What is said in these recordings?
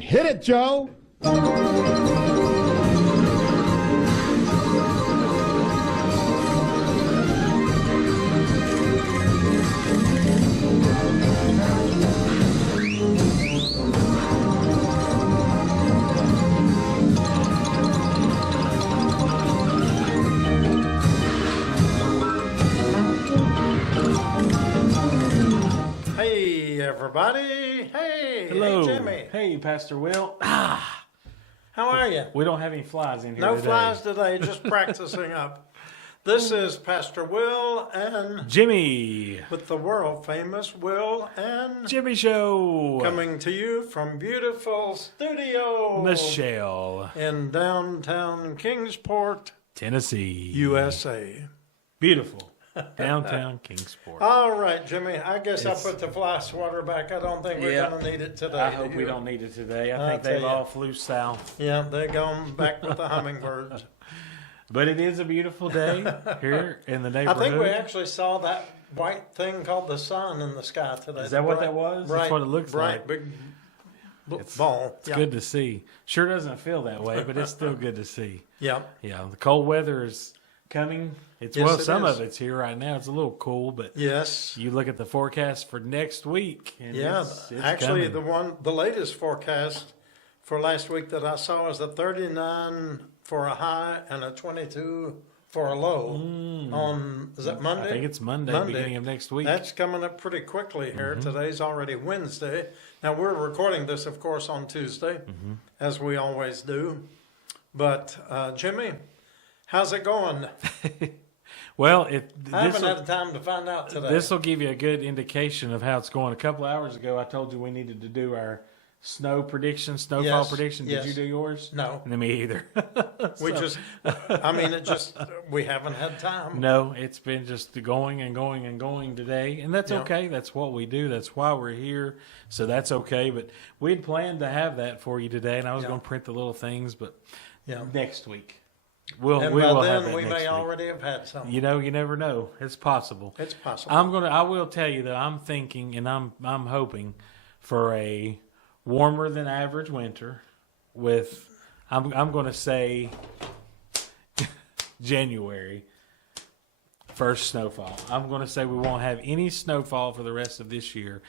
Hit it, Joe! Hey, everybody. Hey. Hello. Hey, Jimmy. Hey, Pastor Will. How are you? We don't have any flies in here No today. flies today, just practicing up. This is Pastor Will and Jimmy. with the world famous Will and Jimmy Show. coming to you from beautiful studio Michelle, in downtown Kingsport, Tennessee. USA. Beautiful. Downtown Kingsport. All right, Jimmy. I guess It's- I put the fly swatter back. I don't think we're Yeah. going to need it today. I hope do we you? don't need it today. I I'll think tell they've you. all flew south. Yeah, they're going back with the hummingbirds. But it is a beautiful day here in the I neighborhood. think we actually saw that white thing called the sun in the sky today. Is that what that was? That's Bright, what it looks bright, like. big ball. It's good to see. Sure doesn't feel that way, but it's still good to see. Yeah. Yeah, the cold weather is coming. It's Yes, well, it some is. of it's here right now. It's a little cool, but Yes. you look at the forecast for next week. And Yeah. it's Actually, coming. the latest forecast for last week that I saw is a 39 for a high and a 22 for a low on, is that Monday? I think it's Monday, beginning of next week. That's coming up pretty quickly here. Today's already Wednesday. Now, we're recording this, of course, on Tuesday, as we always do. But, Jimmy, how's it going? Well, I haven't had time to find out today. this will give you a good indication of how it's going. A couple hours ago, I told you we needed to do our snowfall Yes, prediction. Did yes. you do yours? No. No, me either. We we haven't had time. No, it's been just going and going and going today, and that's Yeah. okay. That's what we do. That's why we're here. So that's okay. But we'd planned to have that for you today, and I was Yeah. going to print the little things, but Yeah. next week And we by will have then, that we next may week. already have had some. You know, you never know. It's possible. It's possible. I will tell you that I'm thinking and I'm hoping for a warmer than average winter with I'm going to say January first snowfall. I'm going to say we won't have any snowfall for the rest of this year.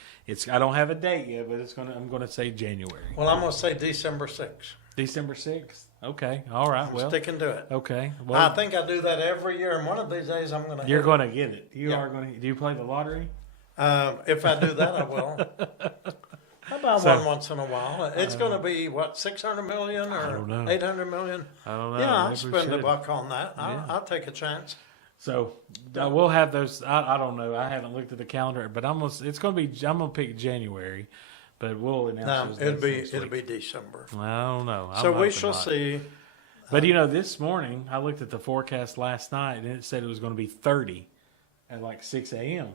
I don't have a date yet, but I'm going to say January. Well, I'm going to say December 6th. December 6th. Okay. All right. Well. Sticking to it. Okay. I Well, think I do that every year, and one of these days I'm going to. you're going to get it. You Yeah. are going to. Do you play the lottery? If I do that, I will. How about So- one once in a while? It's going to be what, 600 million or don't know. 800 million? I don't know. Yeah, I'll Maybe we spend a should. buck on that. Yeah. I'll take a chance. So we'll have those. I don't know. I haven't looked at the calendar, but I'm gonna pick January, but we'll announce. No, those it'll dates be next it'll week. be December. I don't know. I'm So we hoping shall not. see. But this morning I looked at the forecast last night, and it said it was going to be 30 at like 6 a.m.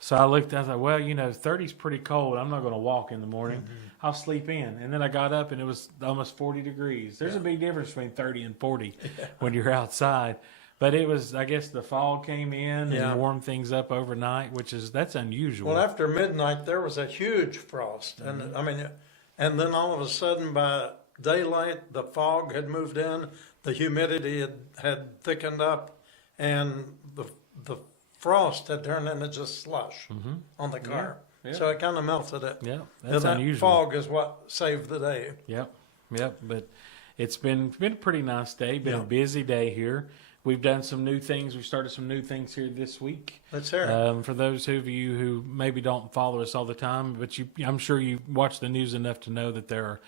So I looked. I was like, well, 30 is pretty cold. I'm not going to walk in the morning. I'll sleep in. And then I got up, and it was almost 40 degrees. There's a big difference between 30 and 40 when you're outside. But it was, I guess, the fog came in Yeah. and warmed things up overnight, that's unusual. Well, after midnight, there was a huge frost, and I mean, and then all of a sudden, by daylight, the fog had moved in, the humidity had thickened up, and the frost had turned into just slush on the car. Yeah. So it kind of melted it. Yeah, And that's that unusual. fog is what saved the day. Yep. But it's been a pretty nice day. Been Yeah. a busy day here. We've done some new things. We started some new things here this week. Let's hear it. For those of you who maybe don't follow us all the time, but I'm sure you watch the news enough to know that there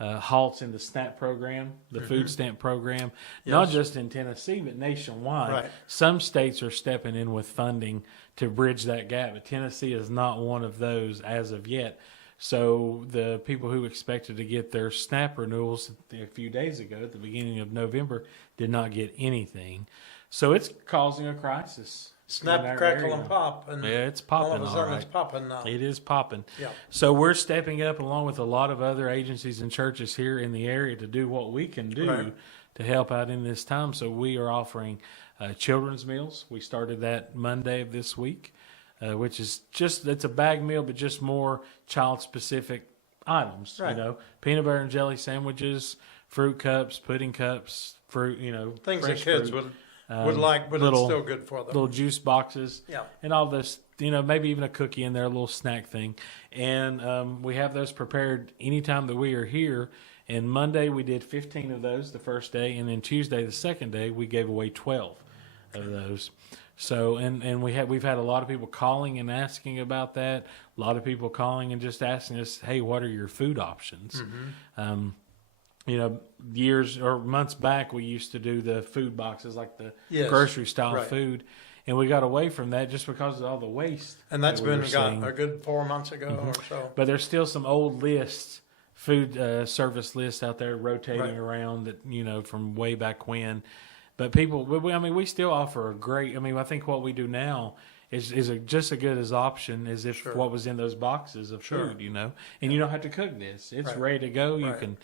are halts in the SNAP program, the food stamp program, not Yes. just in Tennessee, but nationwide. Right. Some states are stepping in with funding to bridge that gap, but Tennessee is not one of those as of yet. So the people who expected to get their SNAP renewals a few days ago at the beginning of November did not get anything. So it's causing a crisis. in Snap, our crackle, area. and pop. And Yeah, it's all popping. of a all sudden, it's right. popping now. It is popping. Yeah. So we're stepping up along with a lot of other agencies and churches here in the area to do what we can do Right. to help out in this time. So we are offering children's meals. We started that Monday of this week, which is it's a bag meal, but just more child specific items. Right. You know, peanut butter and jelly sandwiches, fruit cups, pudding cups, fruit. You know, Things that fresh kids fruit, would like, but little- it's still good for them. little juice boxes. Yeah. And all this, you know, maybe even a cookie in there, a little snack thing. And we have those prepared anytime that we are here. And Monday we did 15 of those the first day, and then Tuesday the second day we gave away 12 of those. So and we've had a lot of people calling and asking about that. A lot of people calling and just asking us, hey, what are your food options? You know, years or months back, we used to do the food boxes, like the Yes, grocery style right. food, and we got away from that just because of all the waste. And that's that we been were seeing. got a good 4 months ago or so. But there's still some old lists, food service lists out there rotating Right. around that, you know, from way back when. But people, I mean, we still offer a great. I mean, I think what we do now is just as good as option as if Sure. what was in those boxes of Sure. food, you know. And you don't have to cook this; it's Right. ready to go. You Right. can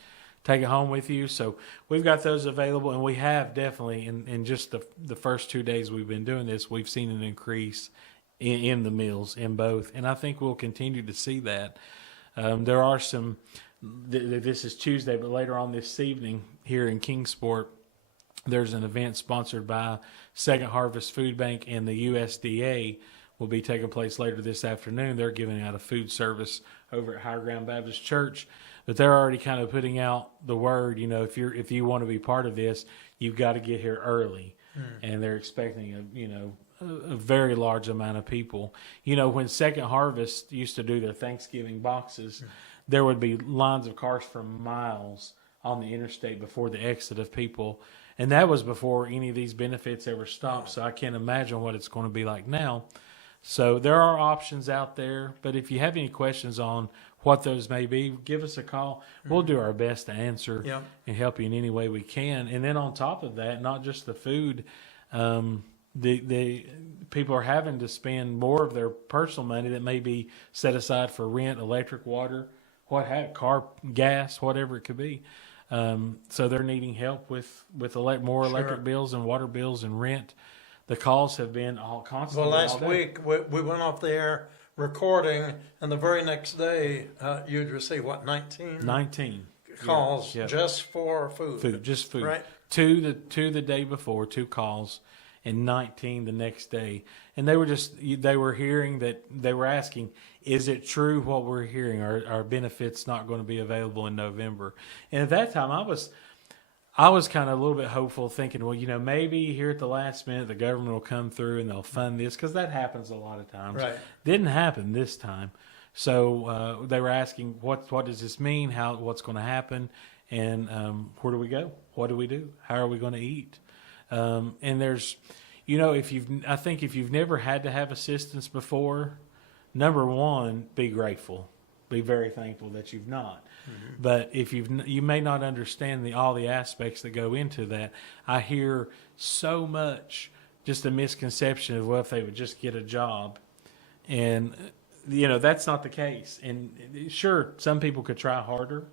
take it home with you. So we've got those available, and we have definitely in just the first 2 days we've been doing this, we've seen an increase in the meals in both, and I think we'll continue to see that. There are some. This is Tuesday, but later on this evening here in Kingsport, there's an event sponsored by Second Harvest Food Bank and the USDA will be taking place later this afternoon. They're giving out a food service over at Higher Ground Baptist Church, but they're already kind of putting out the word. You know, if you want to be part of this, you've got to get here early, and they're expecting a very large amount of people. You know, when Second Harvest used to do their Thanksgiving boxes, there would be lines of cars for miles on the interstate before the exit of people. And that was before any of these benefits ever stopped. So I can't imagine what it's going to be like now. So there are options out there. But if you have any questions on what those may be, give us a call. We'll do our best to answer Yeah. and help you in any way we can. And then on top of that, not just the food, the people are having to spend more of their personal money that may be set aside for rent, electric, water, car, gas, whatever it could be. So they're needing help with more electric bills and water bills and rent. The calls have been all constantly. Well, last all day. week we went off the air recording, and the very next day you'd receive 19 calls Yeah. just for food. Food, just food. Right. Two the day before, 2 calls, and 19 the next day. And they were hearing that, they were asking, is it true what we're hearing? Are benefits not going to be available in November? And at that time, I was kind of a little bit hopeful, thinking, well, you know, maybe here at the last minute the government will come through and they'll fund this, because that happens a lot of times. Right. Didn't happen this time. So they were asking, what does this mean? What's going to happen? And where do we go? What do we do? How are we going to eat? And there's, you know, I think if you've never had to have assistance before, number one, be grateful, be very thankful that you've not. Mm-hmm. But if you may not understand all the aspects that go into that. I hear so much just a misconception of, well, if they would just get a job, and you know that's not the case. And sure, some people could try harder,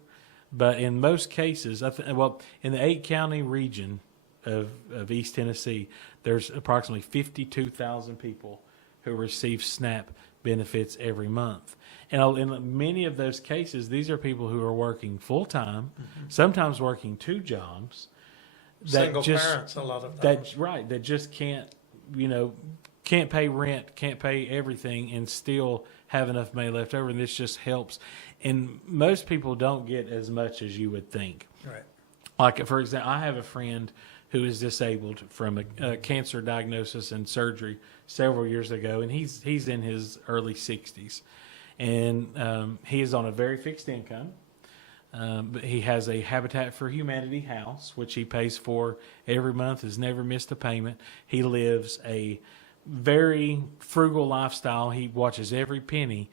but in most cases, in the 8-county region of East Tennessee, there's approximately 52,000 people who receive SNAP benefits every month. And in many of those cases, these are people who are working full-time, sometimes working 2 jobs. Single parents a lot of times. That just can't pay rent, can't pay everything, and still have enough money left over. And this just helps. And most people don't get as much as you would think. Right. Like, for example, I have a friend who is disabled from a cancer diagnosis and surgery several years ago, and he's in his early 60s. And he is on a very fixed income. But he has a Habitat for Humanity house, which he pays for every month, has never missed a payment. He lives a very frugal lifestyle. He watches every penny.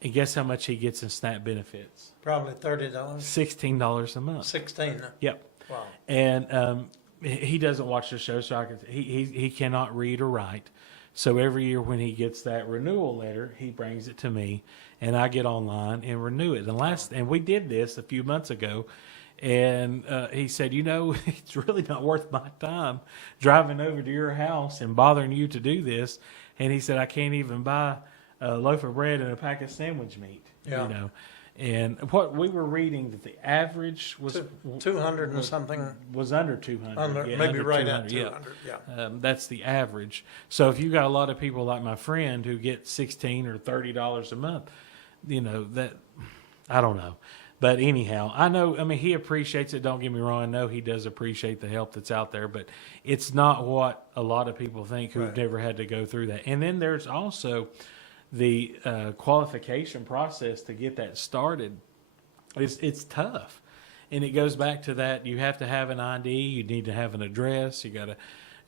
And guess how much he gets in SNAP benefits? Probably $30. $16 a month. 16. Yep. Wow. And he doesn't watch the show, so he cannot read or write. So every year when he gets that renewal letter, he brings it to me, and I get online and renew it. And we did this a few months ago, and he said, you know, it's really not worth my time driving over to your house and bothering you to do this. And he said, I can't even buy a loaf of bread and a pack of sandwich meat. Yeah. You know. And what we were reading that the average was 200 and something, was under 200. maybe under right at 200, 200, yeah. That's the average. So if you got a lot of people like my friend who get $16 or $30 a month, that I don't know. But anyhow, I know, I mean, he appreciates it. Don't get me wrong. I know he does appreciate the help that's out there, but it's not what a lot of people think who've Right. never had to go through that. And then there's also the qualification process to get that started. It's tough. And it goes back to that. You have to have an ID. You need to have an address. You got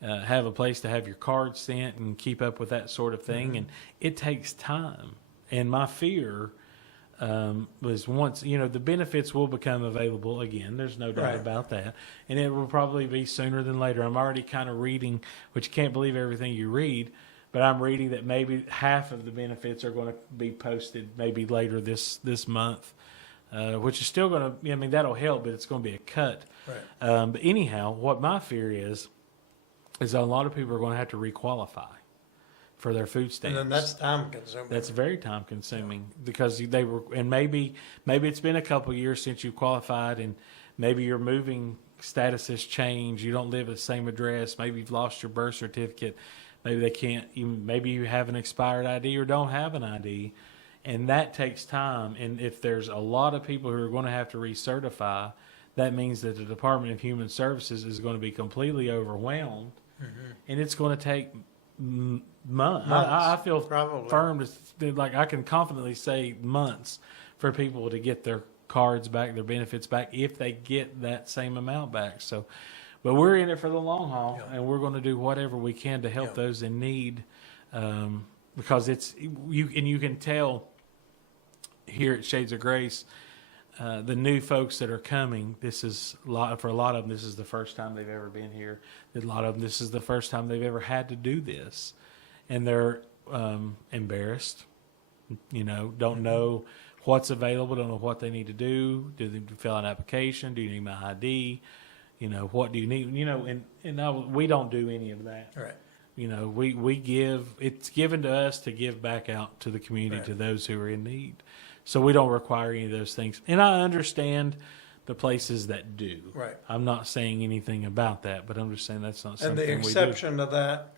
to have a place to have your card sent and keep up with that sort of thing. And it takes time. And my fear was once, the benefits will become available again. There's no doubt Right. about that. And it will probably be sooner than later. I'm already kind of reading, which you can't believe everything you read, but I'm reading that maybe half of the benefits are going to be posted maybe later this month, which is still going to, that'll help, but it's going to be a cut. Right. But anyhow, what my fear is that a lot of people are going to have to requalify for their food stamps. And then that's time consuming. That's very time consuming because they were, and maybe it's been a couple of years since you qualified, and maybe your moving status has changed. You don't live at the same address. Maybe you've lost your birth certificate. Maybe they can't. Maybe you have an expired ID or don't have an ID, and that takes time. And if there's a lot of people who are going to have to recertify, that means that the Department of Human Services is going to be completely overwhelmed, and it's going to take months. I feel Probably. firm to, like, I can confidently say months for people to get their cards back, their benefits back, if they get that same amount back. So, but we're in it for the long haul, Yeah. and we're going to do whatever we can to help Yeah. those in need, because it's you can tell here at Shades of Grace. The new folks that are coming, for a lot of them, this is the first time they've ever been here. A lot of them, this is the first time they've ever had to do this. And they're embarrassed, don't know what's available, don't know what they need to do. Do they fill out an application? Do you need my ID? What do you need? We don't do any of that. Right. We give, it's given to us to give back out to the community, Right. to those who are in need. So we don't require any of those things. And I understand the places that do. Right. I'm not saying anything about that, but I'm just saying that's not And something the we do. exception to that,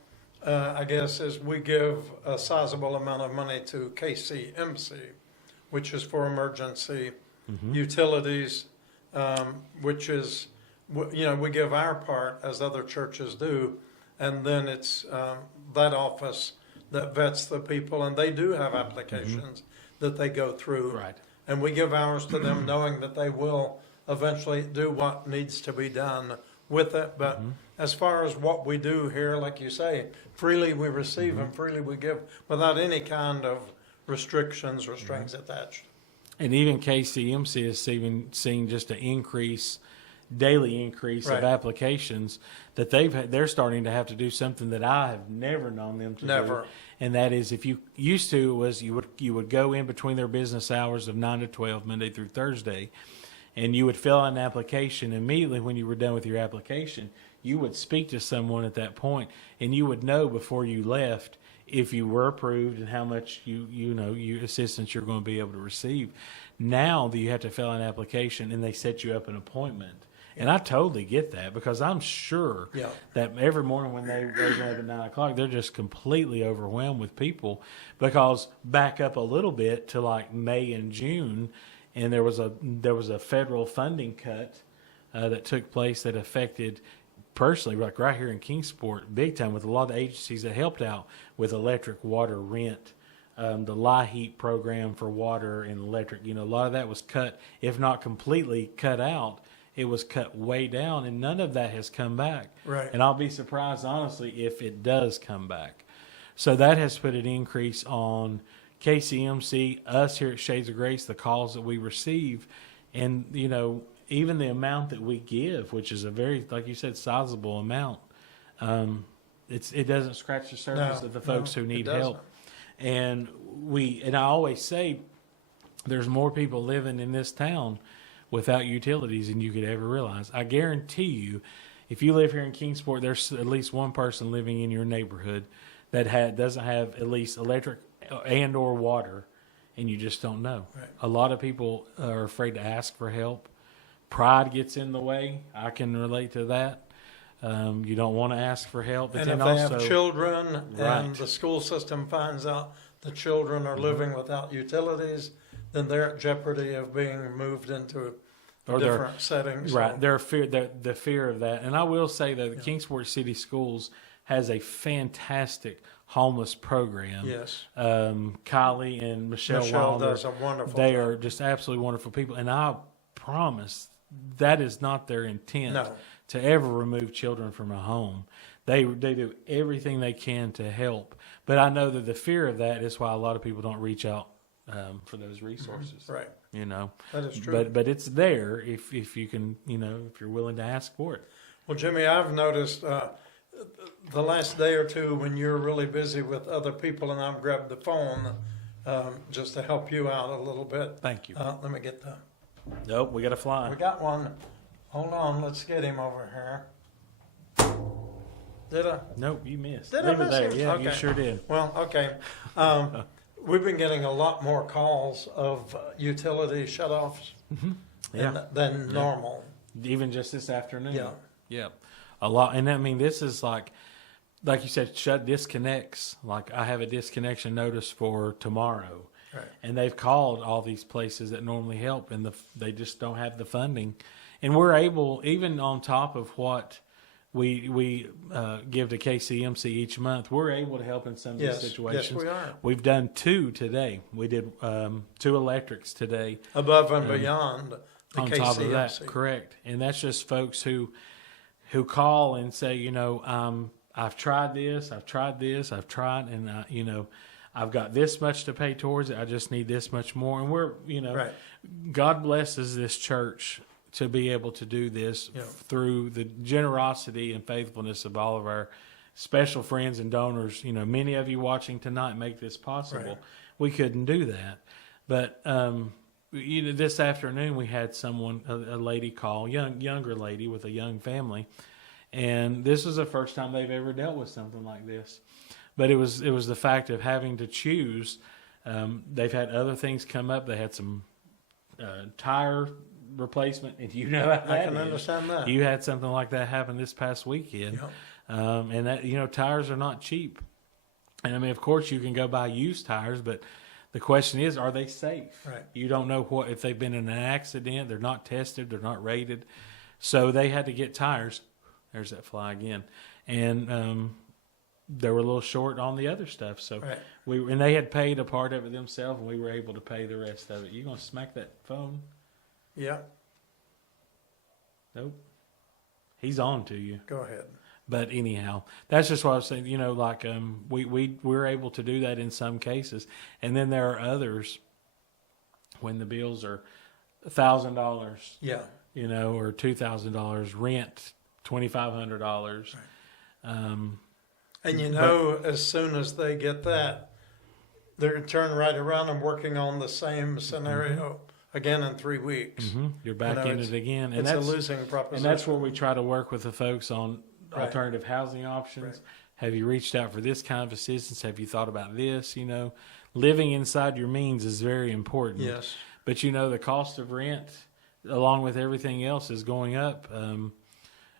I guess, is we give a sizable amount of money to KCMC, which is for emergency utilities, which is, we give our part as other churches do, and then it's that office that vets the people, and they do have applications that they go through. Right. And we give ours to them knowing that they will eventually do what needs to be done with it. But as far as what we do here, like you say, freely we receive and freely we give without any kind of restrictions or strings attached. And even KCMC is seeing just an daily increase Right. of applications that they're starting to have to do something that I have never known them to Never. do. And that is, if you used to, was you would go in between their business hours of 9 to 12, Monday through Thursday, and you would fill out an application. Immediately when you were done with your application, you would speak to someone at that point, and you would know before you left if you were approved and how much you assistance you're going to be able to receive. Now that you have to fill out an application and they set you up an appointment. And I totally get that, because I'm sure Yeah. that every morning when they wake up at 9 o'clock, they're just completely overwhelmed with people. Because back up a little bit to like May and June, and there was a federal funding cut that took place that affected personally, like right here in Kingsport, big time, with a lot of the agencies that helped out with electric, water, rent, the LIHEAP program for water and electric. A lot of that was cut, if not completely cut out. It was cut way down, and none of that has come back. Right. And I'll be surprised, honestly, if it does come back. So that has put an increase on KCMC, us here at Shades of Grace, the calls that we receive, and, even the amount that we give, which is a very, like you said, sizable amount. It doesn't scratch the surface No, of the folks no, who it need doesn't. help. And I always say, there's more people living in this town without utilities than you could ever realize. I guarantee you, if you live here in Kingsport, there's at least one person living in your neighborhood that doesn't have at least electric and or water, and you just don't know. Right. A lot of people are afraid to ask for help. Pride gets in the way. I can relate to that. You don't want to ask for help. But And if then they also, have children and Right. the school system finds out the children are living without utilities, then they're at jeopardy of being moved into a Or they're- different setting. So, right, the fear of that. And I will say that the Kingsport City Schools has a fantastic homeless program. yes. Kylie and Michelle Wilder, does a wonderful they job. are just absolutely wonderful people. And I promise that is not their intent No. to ever remove children from a home. They do everything they can to help. But I know that the fear of that is why a lot of people don't reach out for those resources. Right. You know, That is true. but it's there if you can, you know, if you're willing to ask for it. Well, Jimmy, I've noticed the last day or two when you're really busy with other people and I've grabbed the phone just to help you out a little bit. Thank you. Let me get the. Nope, we got to fly. We got one. Hold on, let's get him over here. Did I? Nope, you missed. Did I Leave it miss there. him? Yeah, you Okay. sure did. Well, okay. We've been getting a lot more calls of utility shutoffs Yeah, than normal. even just this afternoon. Yeah. Yeah, a lot. And I mean, this is like you said, shut disconnects. Like I have a disconnection notice for tomorrow. Right. And they've called all these places that normally help, and they just don't have the funding. And we're able, even on top of what we give to KCMC each month, we're able to help in some of Yes, these situations. yes, we are. We've done 2 today. We did 2 electrics today. Above and beyond the On KCMC. top of that, correct. And that's just folks who call and say, you know, I've tried this, I've tried, and you know, I've got this much to pay towards it. I just need this much more. And we're, you know, Right. God blesses this church to be able to do this Yeah. through the generosity and faithfulness of all of our special friends and donors. You know, many of you watching tonight make this possible. Right. We couldn't do that. But, you know, this afternoon we had someone, a lady call, younger lady with a young family. And this was the first time they've ever dealt with something like this. But it was the fact of having to choose. They've had other things come up. They had some tire replacement, and you know how I that can is. understand that. You had something like that happen this past weekend, and that, you know, tires are not cheap. And I mean, of course, you can go buy used tires, but the question is, are they safe? Right. You don't know what if they've been in an accident. They're not tested. They're not rated. So they had to get tires. There's that fly again, and they were a little short on the other stuff. So Right. and they had paid a part of it themselves, and we were able to pay the rest of it. You gonna smack that phone? Yeah, Nope. He's on to you. go ahead. But anyhow, that's just what I was saying. You know, like we're able to do that in some cases, and then there are others when the bills are $1,000, Yeah, you know, or $2,000, rent $2,500. and you know, as soon as they get that, they're going to turn right around and working on the same scenario again in 3 weeks. You're back You know, in it's- it again, and It's that's a losing proposition. and that's where we try to work with the folks on Right. alternative housing options. Right. Have you reached out for this kind of assistance? Have you thought about this? You know, living inside your means is very important. Yes, But you know, the cost of rent, along with everything else, is going up.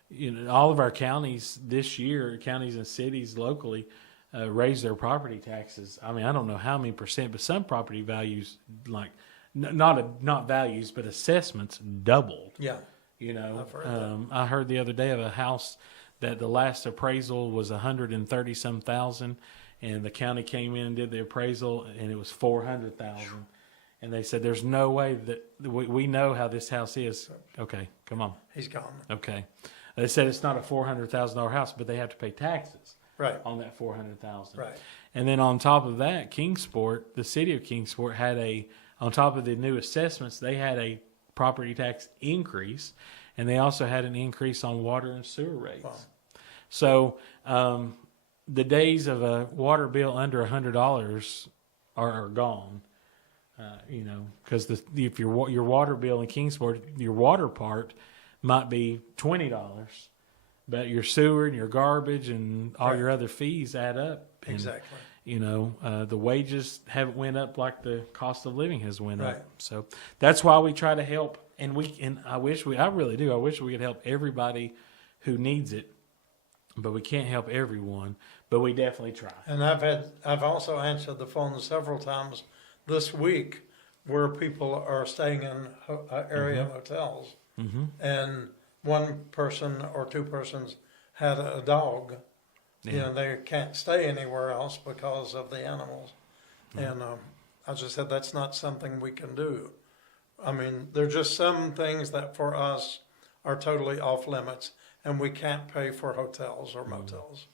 You know, all of our counties this year, counties and cities locally, raised their property taxes. I mean, I don't know how many percent, but some property values, like not values, but assessments, doubled. yeah, You know, I've heard that. I heard the other day of a house that the last appraisal was 130-some thousand, and the county came in and did the appraisal, and it was 400,000. And they said, "There's no way that we know how this house is." Okay, come on. he's gone. Okay, they said it's not a $400,000 house, but they have to pay taxes Right, on that 400,000. right. And then on top of that, Kingsport, the city of Kingsport, had on top of the new assessments, they had a property tax increase, and they also had an increase on water and sewer rates. Wow. So the days of a water bill under $100 are gone. You know, because if your water bill in Kingsport, your water part might be $20, but your sewer and your garbage and all Right. your other fees add up. And, Exactly. The wages haven't went up like the cost of living has went Right. up. So that's why we try to help. And I really do. I wish we could help everybody who needs it, but we can't help everyone. But we definitely try. And I've also answered the phone several times this week where people are staying in area hotels, and one person or two persons had a dog. Yeah. They can't stay anywhere else because of the animals. And I just said that's not something we can do. I mean, there's just some things that for us are totally off limits, and we can't pay for hotels or motels.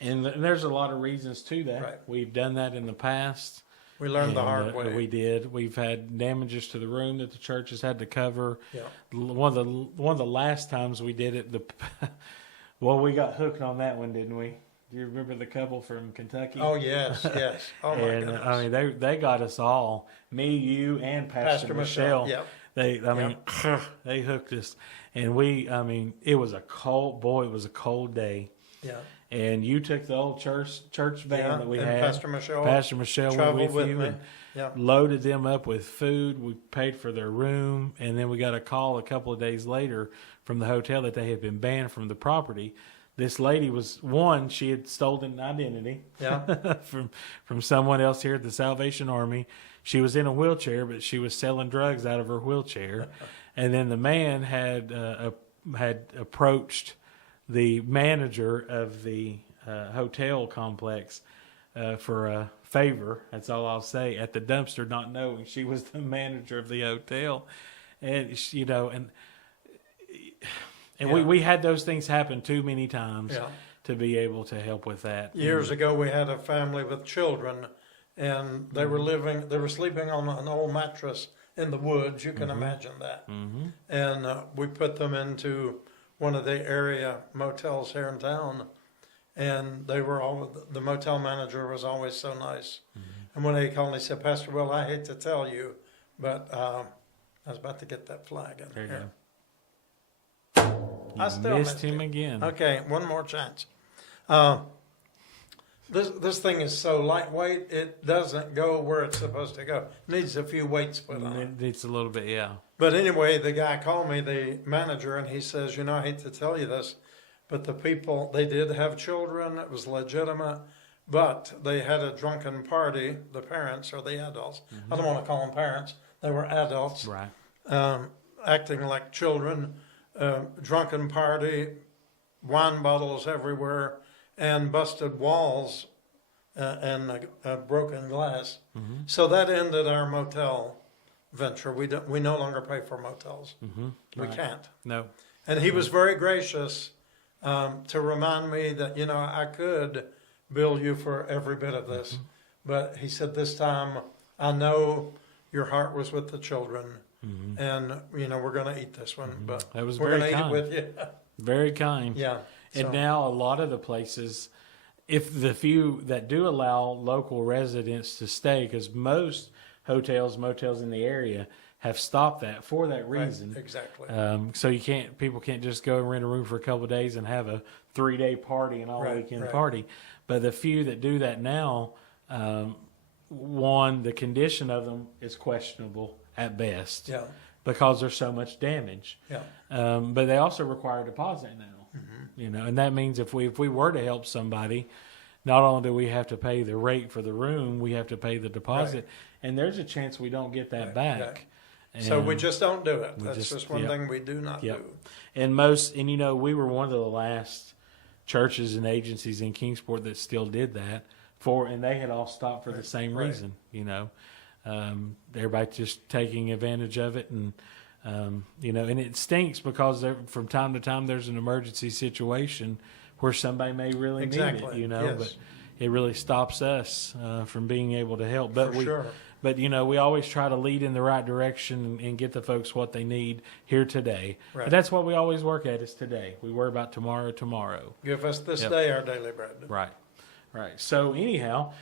And there's a lot of reasons to that. Right. We've done that in the past. We learned the And, hard way. We did. We've had damages to the room that the church has had to cover. Yeah. One of the last times we did it, well, we got hooked on that one, didn't we? Do you remember the couple from Kentucky? Oh, yes, yes. Oh, my And goodness. I mean, they got us all, me, you, and Pastor Michelle. Yep. They hooked us, and it was a cold day. Yeah. And you took the old church van that we and had. Pastor Michelle went traveled with you me. and Yeah. loaded them up with food. We paid for their room, and then we got a call a couple of days later from the hotel that they had been banned from the property. This lady she had stolen an identity Yeah. from someone else here at the Salvation Army. She was in a wheelchair, but she was selling drugs out of her wheelchair. And then the man had approached the manager of the hotel complex for a favor. That's all I'll say. At the dumpster, not knowing she was the manager of the hotel, and we had those things happen too many times Yeah. to be able to help with that. Years ago, we had a family with children, and they were sleeping on an old mattress in the woods. You can imagine that. Mm-hmm. And we put them into one of the area motels here in town, and the motel manager was always so nice. And when they called, he said, "Pastor Will, I hate to tell you, but I was about to get that flag in There you here." go. I You still missed him again. Okay, one more chance. This thing is so lightweight, it doesn't go where it's supposed to go. It needs a few weights put on it. It's a little bit, yeah. But anyway, the guy called me, the manager, and he says, I hate to tell you this, but the people, they did have children. It was legitimate, but they had a drunken party, the parents or the adults. I don't want to call them parents. They were adults. Right. Acting like children. Drunken party, wine bottles everywhere, and busted walls and broken glass. So that ended our motel venture. We no longer pay for motels. We Right. can't. No. And he was very gracious to remind me that I could bill you for every bit of this, but he said this time I know your heart was with the children. And we're going to eat this one, but That was we're very going to eat kind. it with you. Very kind. Yeah. And So, now a lot of the places, if the few that do allow local residents to stay, because most hotels, motels in the area have stopped that for that right, reason. exactly. So people can't just go and rent a room for a couple of days and have a 3-day party and all Right, weekend right. party. But the few that do that now, the condition of them is questionable at best. Yeah. Because there's so much damage. Yeah. But they also require a deposit now. And that means if we were to help somebody, not only do we have to pay the rate for the room, we have to pay the deposit, Right. and there's a chance we don't get that Right, back. right. So we And- just don't do it. we That's just- just one yep. thing we do not Yep. do. and we were one of the last churches and agencies in Kingsport that still did that and they had all stopped for the same right. reason. Everybody just taking advantage of it, and and it stinks because from time to time there's an emergency situation where somebody may really Exactly, need it, yes. but it really stops us from being able to help. But For sure. But we always try to lead in the right direction and get the folks what they need here today. Right. But that's what we always work at is today. We worry about tomorrow. Give us this Yep. day our daily bread. Right. So anyhow,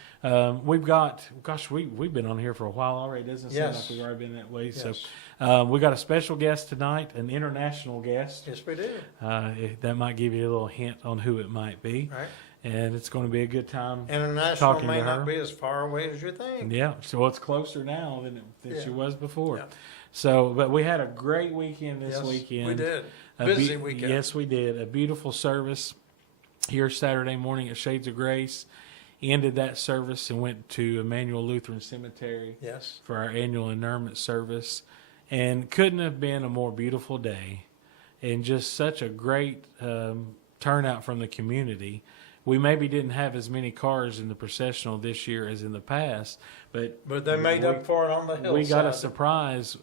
we've been on here for a while already. Doesn't seem Yes. like we've already been that way. Yes. So we got a special guest tonight, an international guest. Yes, we do. That might give you a little hint on who it might be. Right. and it's going to be a good time. International talking may to not her. be as far away as you think. Yeah, so it's closer now than she Yeah. was before. Yeah. So, but we had a great weekend this Yes, weekend. we did. A Busy weekend. Yes, we did. A beautiful service here Saturday morning at Shades of Grace. Ended that service and went to Emmanuel Lutheran Cemetery Yes. for our annual interment service. And couldn't have been a more beautiful day. And just such a great turnout from the community. We maybe didn't have as many cars in the processional this year as in the past, but But they made up for it on the hillside. we got a surprise.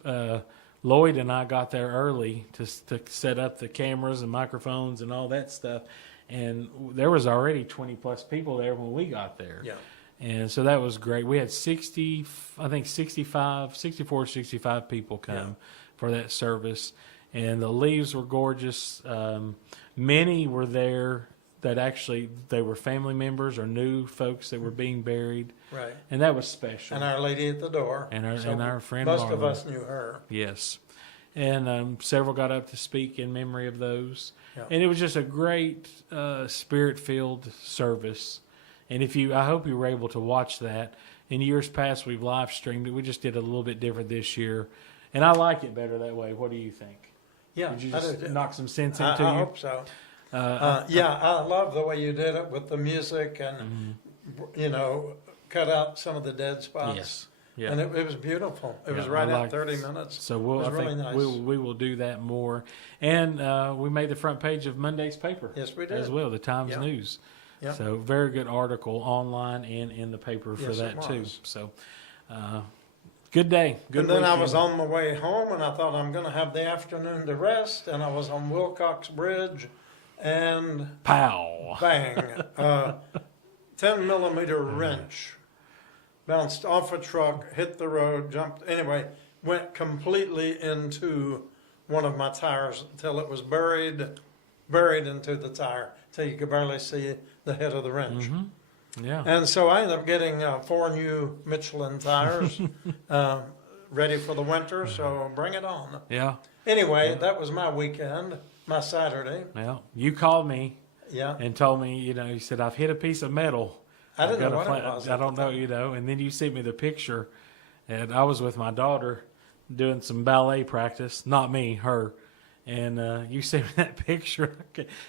Lloyd and I got there early to set up the cameras and microphones and all that stuff. And there was already 20 plus people there when we got there. Yeah. And so that was great. We had 64, 65 people come for that service. And the leaves were gorgeous. Many were there that actually, they were family members or new folks that were being buried. Right. And that was special. And Our Lady at the door. And our- So and our friend most of Marlon. us knew her. Yes. And several got up to speak in memory of those. Yeah. And it was just a great spirit-filled service. And I hope you were able to watch that. In years past, we've live streamed it. We just did it a little bit different this year. And I like it better that way. What do you think? Yeah, Did you I just do. knock some sense I into you? hope so. Uh, Yeah, I love the way you did it with the music and, cut out some of the dead spots. yes. Yeah. And it was beautiful. It was Yeah, right I at like- 30 minutes. So It was I really think nice. we will do that more. And we made the front page of Monday's paper. Yes, we did. As well, the Times Yeah. News. Yeah. So very good article online and in the paper for Yes, it that too. was. So good day. Good And then I weekend. was on my way home, and I thought I'm going to have the afternoon to rest, and I was on Wilcox Bridge, and Pow. bang, 10-millimeter wrench bounced off a truck, hit the road, jumped, anyway, went completely into one of my tires until it was buried into the tire, till you could barely see the head of the wrench. Yeah. And so I ended up getting 4 new Michelin tires ready for the winter, so bring it on. Yeah. Anyway, that was my weekend, my Saturday. Yeah. You called me Yeah. and told me, you said, I've hit a piece of metal. I didn't I've know got what a it was. I at don't the know, time. And then you sent me the picture, and I was with my daughter doing some ballet practice. Not me, her. And you sent me that picture.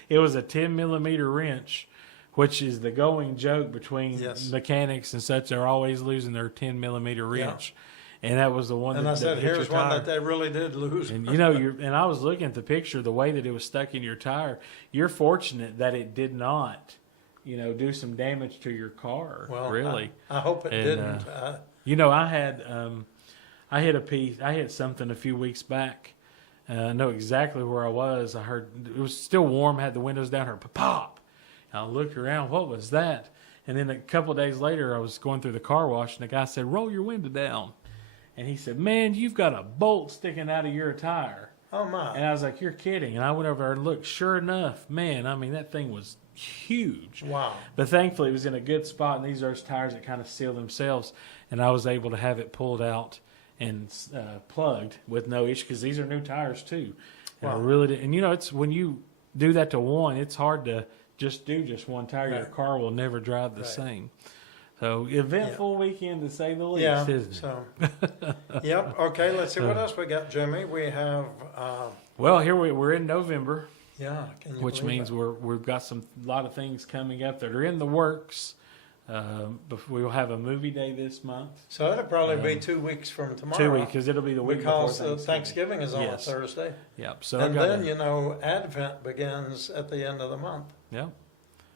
It was a 10-millimeter wrench, which is the going joke between Yes. mechanics and such. They're always losing their 10-millimeter wrench. And that was the one And that, I said, that hit here's your one tire. that they really did lose. And and I was looking at the picture, the way that it was stuck in your tire. You're fortunate that it did not, do some damage to your car. Well, really. I hope it And, didn't. I hit something a few weeks back. I know exactly where I was. I heard it was still warm. Had the windows down. Heard pop. And I looked around. What was that? And then a couple of days later, I was going through the car wash, and the guy said, "Roll your window down." And he said, "Man, you've got a bolt sticking out of your tire." Oh, my. And I was like, "You're kidding." And I went over there and looked. Sure enough, man, I mean, that thing was huge. Wow. But thankfully, it was in a good spot, and these are those tires that kind of seal themselves. And I was able to have it pulled out and plugged with no issue, because these are new tires too. And I Wow. really did. And it's when you do that to one, it's hard to just do just one tire. Your Right. car will never drive the Right. same. So eventful weekend to say the least, Yeah. isn't it? So, yep. Okay. Let's see what else we got, Jimmy. We have, Well, here we're in November. yeah. Can you Which believe means it? we've got a lot of things coming up that are in the works. But we'll have a movie day this month. So it'll probably be 2 weeks from tomorrow. 2 weeks, because it'll be the week Because before Thanksgiving is on Yes. a Thursday. Yep. So And I then, Advent begins at the end of the month. yeah.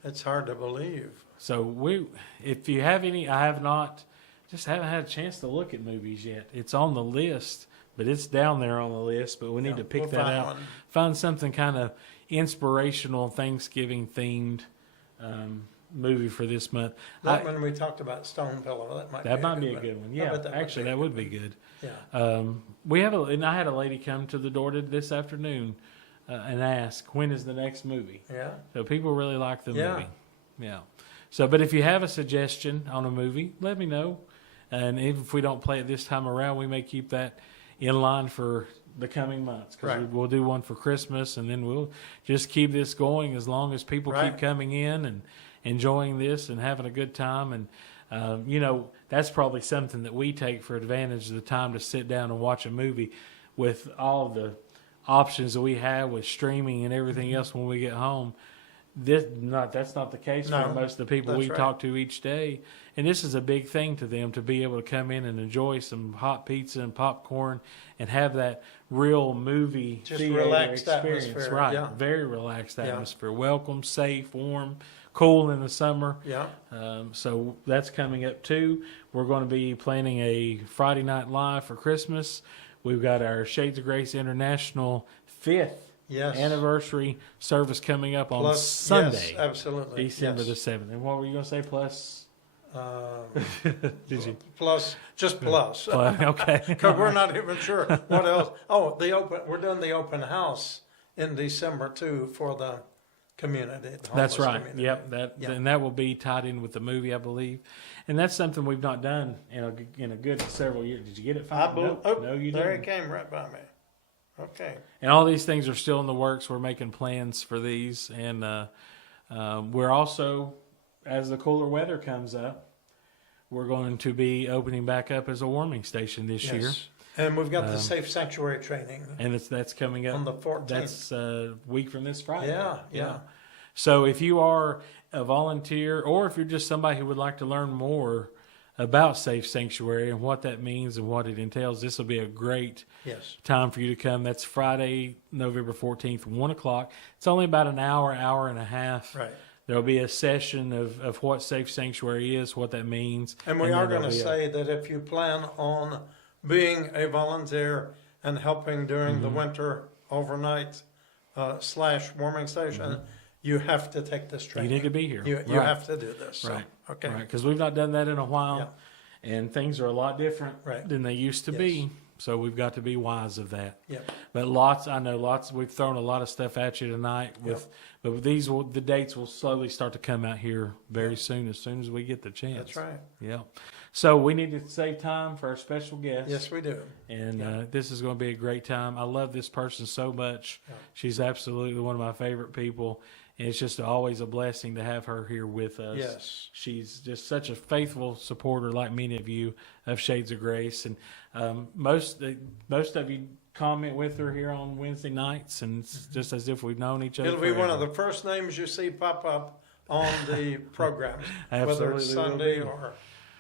It's hard to believe. So if you have any, I have not, just haven't had a chance to look at movies yet. It's on the list, but it's down there on the list. But we need Yeah, to pick we'll that find out. one. Find something kind of inspirational, Thanksgiving themed movie for this month. That when we talked about Stone Pillow, That might be a good one. I Yeah, bet that would actually, be a that would good be good. Yeah. And I had a lady come to the door this afternoon and ask, when is the next movie? Yeah. So people really like the Yeah. movie. Yeah. So, but if you have a suggestion on a movie, let me know. And even if we don't play it this time around, we may keep that in line for the coming months. Because Right. we'll do one for Christmas, and then we'll just keep this going as long as people Right. keep coming in enjoying this and having a good time. And, you know, that's probably something that we take for advantage of the time to sit down and watch a movie with all the options that we have with streaming and everything else when we get home. That's not the case No, for most of the people that's we right. talk to each day. And this is a big thing to them to be able to come in and enjoy some hot pizza and popcorn and have that real movie Just theater relaxed experience. atmosphere, Right. yeah. Very relaxed Yeah. atmosphere. Welcome, safe, warm, cool in the summer. Yeah. So that's coming up too. We're going to be planning a Friday Night Live for Christmas. We've got our Shades of Grace International 5th Yes. anniversary service coming up on Plus, Sunday, yes, absolutely. December yes. the 7th. And what were you going to say? Plus? Did you? Plus, just plus. Okay. Because we're not even sure what else. Oh, we're doing the open house in December too for the community. The That's homeless right. community. Yep. Yeah. And that will be tied in with the movie, I believe. And that's something we've not done in a good several years. Did you get it? No, you there didn't. it came right by me. Okay. And all these things are still in the works. We're making plans for these, and we're also, as the cooler weather comes up, we're going to be opening back up as a warming station this year, Yes. And we've got the safe sanctuary training and that's coming up on the 14th. That's a week from this Friday. Yeah. So if you are a volunteer, or if you're just somebody who would like to learn more about Safe Sanctuary and what that means and what it entails, this will be a great Yes. time for you to come. That's Friday, November 14th, 1 o'clock. It's only about an hour and a half. Right. There'll be a session of what Safe Sanctuary is, what that means. And we then are there'll going to be say that if you plan on being a volunteer and helping during Mm-hmm. the winter overnight / warming station, you have to take this you training. need to be here. You Right. have to do this. So, Right. Okay. Right, because we've not done that in a while, and things are a lot different Right. than they used to Yes. be. So we've got to be wise of that. Yeah. But I know lots. We've thrown a lot of stuff at you tonight. But the dates will slowly start to come out here very soon, as we get the chance. That's right. Yeah. So we need to save time for our special guest. Yes, we do. And this is going to be a great time. I love this person so much. Yeah. She's absolutely one of my favorite people. And it's just always a blessing to have her here with us. Yes. She's just such a faithful supporter, like many of you, of Shades of Grace. And most of you comment with her here on Wednesday nights, and it's just as if we've known each other. It'll be one of forever. the first names you see pop up on the programs, whether Absolutely it's will Sunday be. or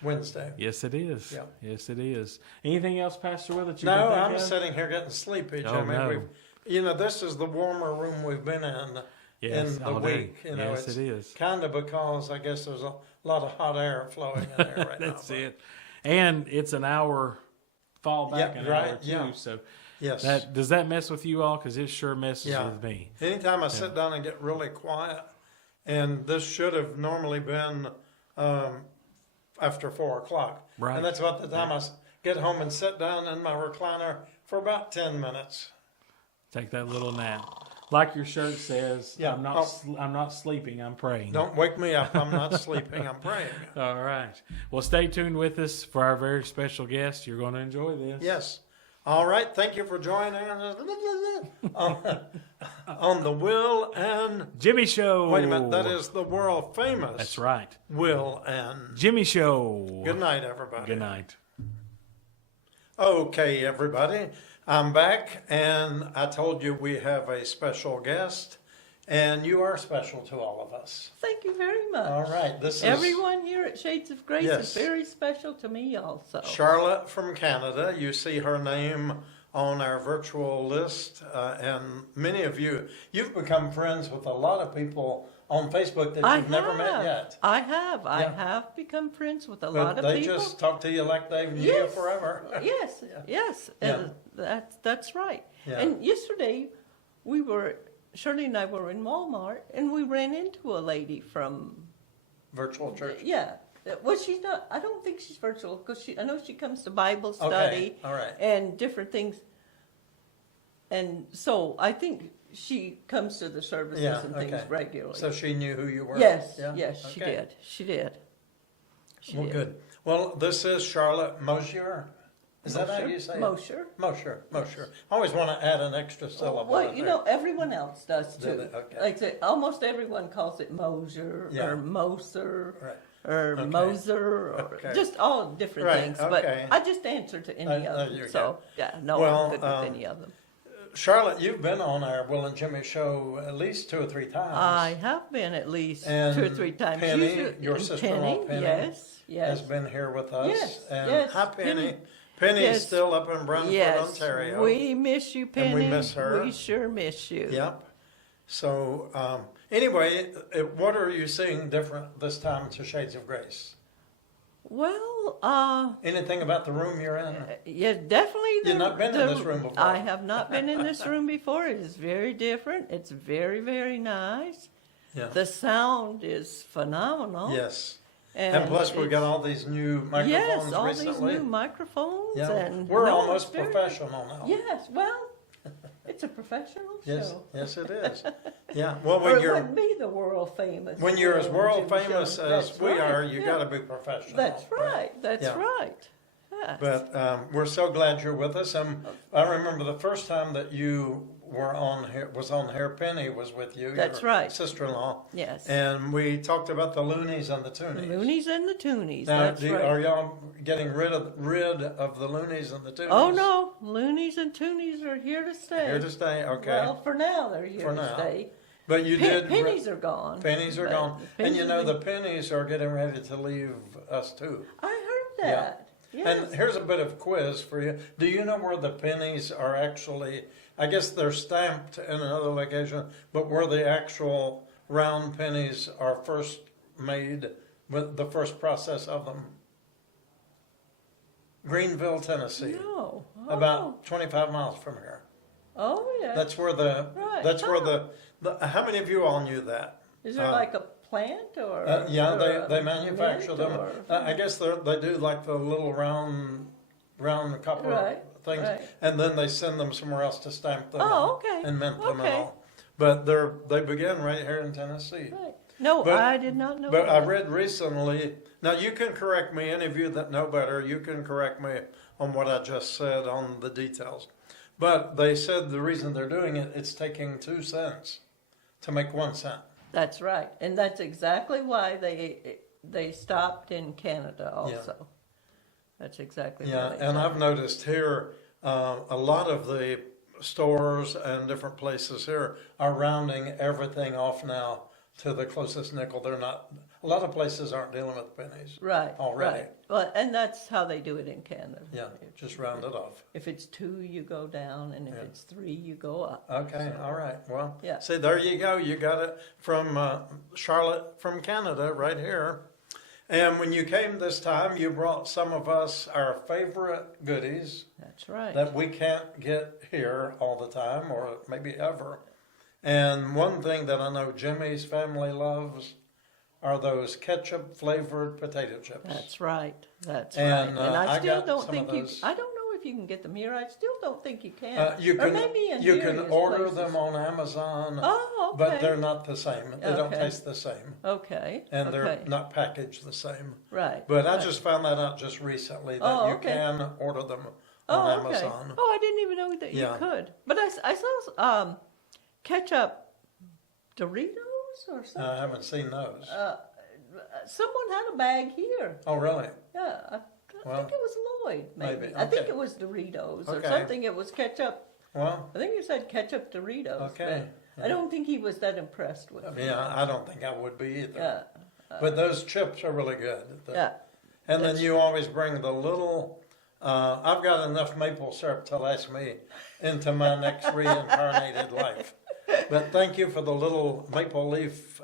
Wednesday. Yes, it is. Yeah. Yes, it is. Anything else, Pastor Will, that you No, can think I'm of? sitting here getting sleepy, Oh, Jimmy. no. This is the warmer room we've been in Yes, the all day. week. Yes, it's it is. kind of because I guess there's a lot of hot air flowing in there right now. That's it. And it's an hour fall back Yeah, an right, hour too. yeah. So Yes. does that mess with you all? Because it sure messes Yeah. with me. Anytime I sit down and get really quiet, and this should have normally been after 4 o'clock. Right. And that's about the time I get home and sit down in my recliner for about 10 minutes. Take that little nap. Like your shirt says, Yeah. I'm not sleeping, I'm praying. Don't wake me up. I'm not sleeping. I'm praying. All right. Well, stay tuned with us for our very special guest. You're going to enjoy this. Yes. All right. Thank you for joining us on the Will and... Jimmy Show. Wait a minute. That is the world famous That's right. Will and... Jimmy Show. Good night, everybody. Good night. Okay, everybody. I'm back, and I told you we have a special guest, and you are special to all of us. Thank you very much. All right. This is Everyone here at Shades of Grace Yes. is very special to me also. Charlotte from Canada. You see her name on our virtual list, and many of you've become friends with a lot of people on Facebook that you've never met yet. I have. I Yeah. have become friends with a But lot of they people. just talk to you like they've known you Yes. forever. Yes, yes. Yeah. That's right. Yeah. And yesterday, Shirley and I were in Walmart, and we ran into a lady from, Virtual church. yeah. Well, she's not, I don't think she's virtual, because I know she comes to Bible Okay. study. All right. And different things. And so I think she comes to the services Yeah, and things okay. regularly. So she knew who you were. yes, Yeah? yes, she Okay. did. She did. She Well, did. good. Well, this is Charlotte Mosier. Is that how you say it? Mosher. Mosher. I always want to add an extra syllable. Well, in you there. know, everyone else does Do too. they? Okay. Like I say, almost everyone calls it Mosher Yeah. or Moser Right. or Okay. Moser or Okay. just all different Right, things. okay. But I just answer to any There of you them. go. So yeah, no, Well, I'm good with any of them. Charlotte, you've been on our Will and Jimmy show at least 2 or 3 times. I have been at least And 2 or 3 times. Penny, Usually- your and sister-in-law Penny, yes, has yes. been here with us. Yes, And yes, hi, Penny. Penny. Penny's Yes. still up in Brantford, Yes, Ontario. we miss you, Penny. And we miss her. We sure miss you. Yep. So, anyway, what are you seeing different this time to Shades of Grace? Well, Anything about the room you're in? yeah, definitely. You've not been in this room before. I have not been in this room before. It is very different. It's very, very nice. Yeah. The sound is phenomenal. Yes. And plus, we got all these new microphones yes, all recently. these new microphones. Yeah. And We're no, almost it's very- professional now. Yes, well, it's a professional Yes, show. yes, it is. Yeah. Well, Or when it you're wouldn't be the world famous. when you're as Will world and Jimmy famous show. as That's we right, are, you yeah. got to be professional. That's right. That's Yeah. right. Yes. But we're so glad you're with us. I remember the first time that you were on here. Penny was with you. That's your right. Sister-in-law. Yes. And we talked about the Loonies and the The Toonies. Loonies and the Toonies. Now, That's right. are y'all getting rid of the Loonies and the Toonies? Oh no, Loonies and Toonies are here to stay. Here to stay. Okay. Well, for now they're here For to now. stay. But you did. Pennies are gone. Pennies are but gone. And pennies you are know, the gone. pennies are getting ready to leave us too. I heard Yeah. that. Yes. And here's a bit of quiz for you. Do you know where the pennies are actually? I guess they're stamped in another location, but where the actual round pennies are first made, with the first process of them? Greenville, Tennessee. No. Oh. About 25 miles from here. Oh yeah. That's where the. Right. That's where Oh. the. How many of you all knew that? Is there like a plant or? Yeah, or they a manufacture mint them. or- I guess they do like the little round copper Right, things, right. and then they send them somewhere else to stamp them. Oh, okay. And mint them and Okay. all. But they begin right here in Tennessee. Right. No, But- I did not know. But that. I read recently. Now you can correct me. Any of you that know better, you can correct me on what I just said on the details. But they said the reason they're doing it, it's taking 2 cents to make 1 cent. That's right, and that's exactly why they stopped in Canada also. That's exactly Yeah, why. they and stopped. I've noticed here a lot of the stores and different places here are rounding everything off now to the closest nickel. They're not. A lot of places aren't dealing with pennies. Right. already. Right. Well, and that's how they do it in Canada. Yeah, just round it off. If it's 2, you go down, and if Yeah. it's 3, you go up. Okay, So- all right. Well, Yeah. see, there you go. You got it from Charlotte from Canada right here. And when you came this time, you brought some of us our favorite goodies That's right. that we can't get here all the time or maybe ever. And one thing that I know Jimmy's family loves are those ketchup flavored potato chips. That's right. That's And, right. And I I still got don't some think of you. those. I don't know if you can get them here. I still don't think you can. You or can maybe in you can various order places. them on Amazon, Oh, okay. but they're not the same. They don't Okay. taste the same, Okay. and okay. they're not packaged the same. Right. But I right. just found that out just recently that Oh, you okay. can order them Oh, on okay. Amazon. Oh, I didn't even know that Yeah. you could. But I saw ketchup Doritos or something. I haven't seen those. Someone had a bag here. Oh, really? Yeah, I Well, think it was Lloyd. Maybe. maybe, I think okay. it was Doritos or Okay. something. It was ketchup. Well, I think you said ketchup Doritos. Okay. but I don't think he was that impressed with it. yeah, I don't think I would be either. Yeah. But those chips are really good. Yeah. And then That's- you always bring the little. I've got enough maple syrup to last me into my next reincarnated life. But thank you for the little maple leaf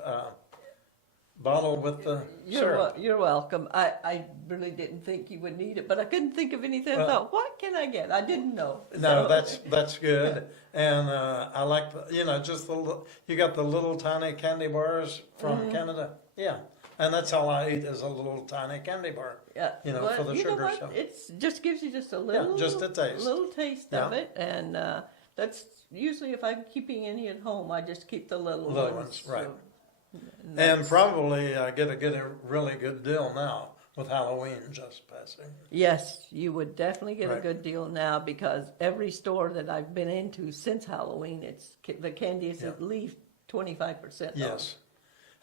bottle with the syrup. You're welcome. I really didn't think you would need it, but I couldn't think of anything. I Well- thought, what can I get? I didn't know. No, So- that's good, and I like just you got the little tiny candy bars from Mm-hmm. Canada, yeah, and that's all I eat is a little tiny candy bar. Yeah, for the you know sugar what? stuff. It's just gives you just a little, just a taste. little taste of Yeah. it, and that's usually if I'm keeping any at home, I just keep the little Little ones. ones, right. so- And probably get a really good deal now with Halloween just passing. Yes, you would definitely get a Right. good deal now because every store that I've been into since Halloween, the candy is Yeah. at least 25% off. Yes.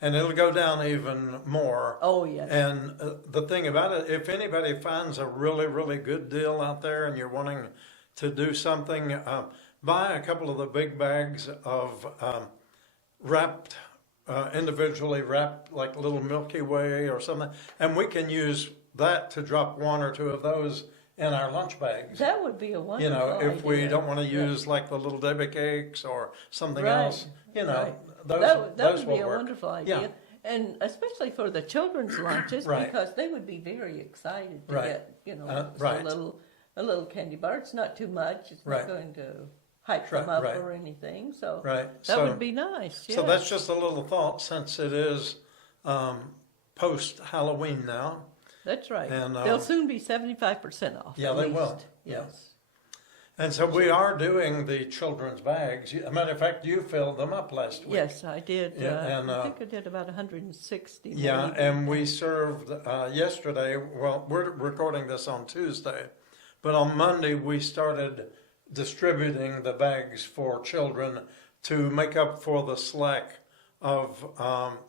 And it'll go down even more. Oh, yes. And the thing about it, if anybody finds a really, really good deal out there and you're wanting to do something, buy a couple of the big bags of wrapped, individually wrapped, like little Milky Way or something. And we can use that to drop one or two of those in our lunch bags. That would be a You wonderful know, if we idea. don't want to use like the little Debbie cakes or something Right, else, you know, right. those, that those would will be a work. wonderful idea. And especially for the children's lunches, Right. because they would be very excited to Right. get, you know, right. a little candy bar. It's not too much. It's Right. not going to hype Right, them up right. or anything. So Right. that would be nice. So yes. that's just a little thought since it is post Halloween now. That's right. And, They'll soon be 75% off. Yeah, at they least. will. Yeah. Yes. And so we are doing the children's bags. As a matter of fact, you filled them up last week. Yes, I did. Yeah, and, I think I did about 160. Yeah, maybe. and we served yesterday. Well, we're recording this on Tuesday, but on Monday we started distributing the bags for children to make up for the slack of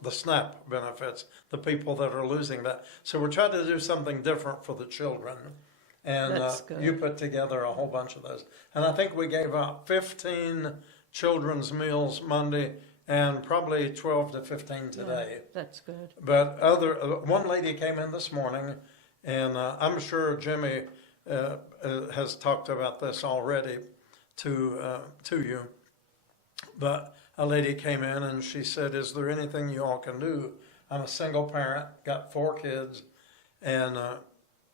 the SNAP benefits, the people that are losing that. So we're trying to do something different for the children. And That's good. you put together a whole bunch of those. And I think we gave out 15 children's meals Monday and probably 12 to 15 today. Yeah, that's good. But one lady came in this morning, and I'm sure Jimmy has talked about this already to you. But a lady came in and she said, "Is there anything you all can do? I'm a single parent, got 4 kids," and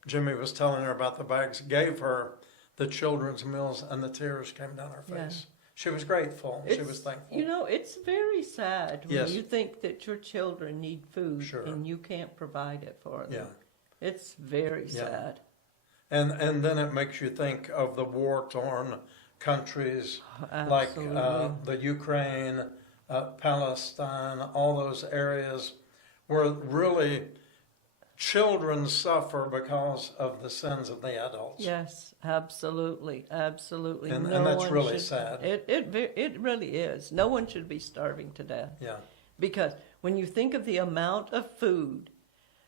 Jimmy was telling her about the bags, gave her the children's meals, and the tears came down her face. Yeah. She was grateful. She It's- was thankful. You know, it's very sad when Yes. you think that your children need food Sure. and you can't provide it for them. Yeah. It's very Yeah. sad. And then it makes you think of the war-torn countries like Absolutely. the Ukraine, Palestine, all those areas where really children suffer because of the sins of the adults. Yes, absolutely, absolutely. And No that's one really should- sad. It really is. No one should be starving to death. Yeah, Because when you think of the amount of food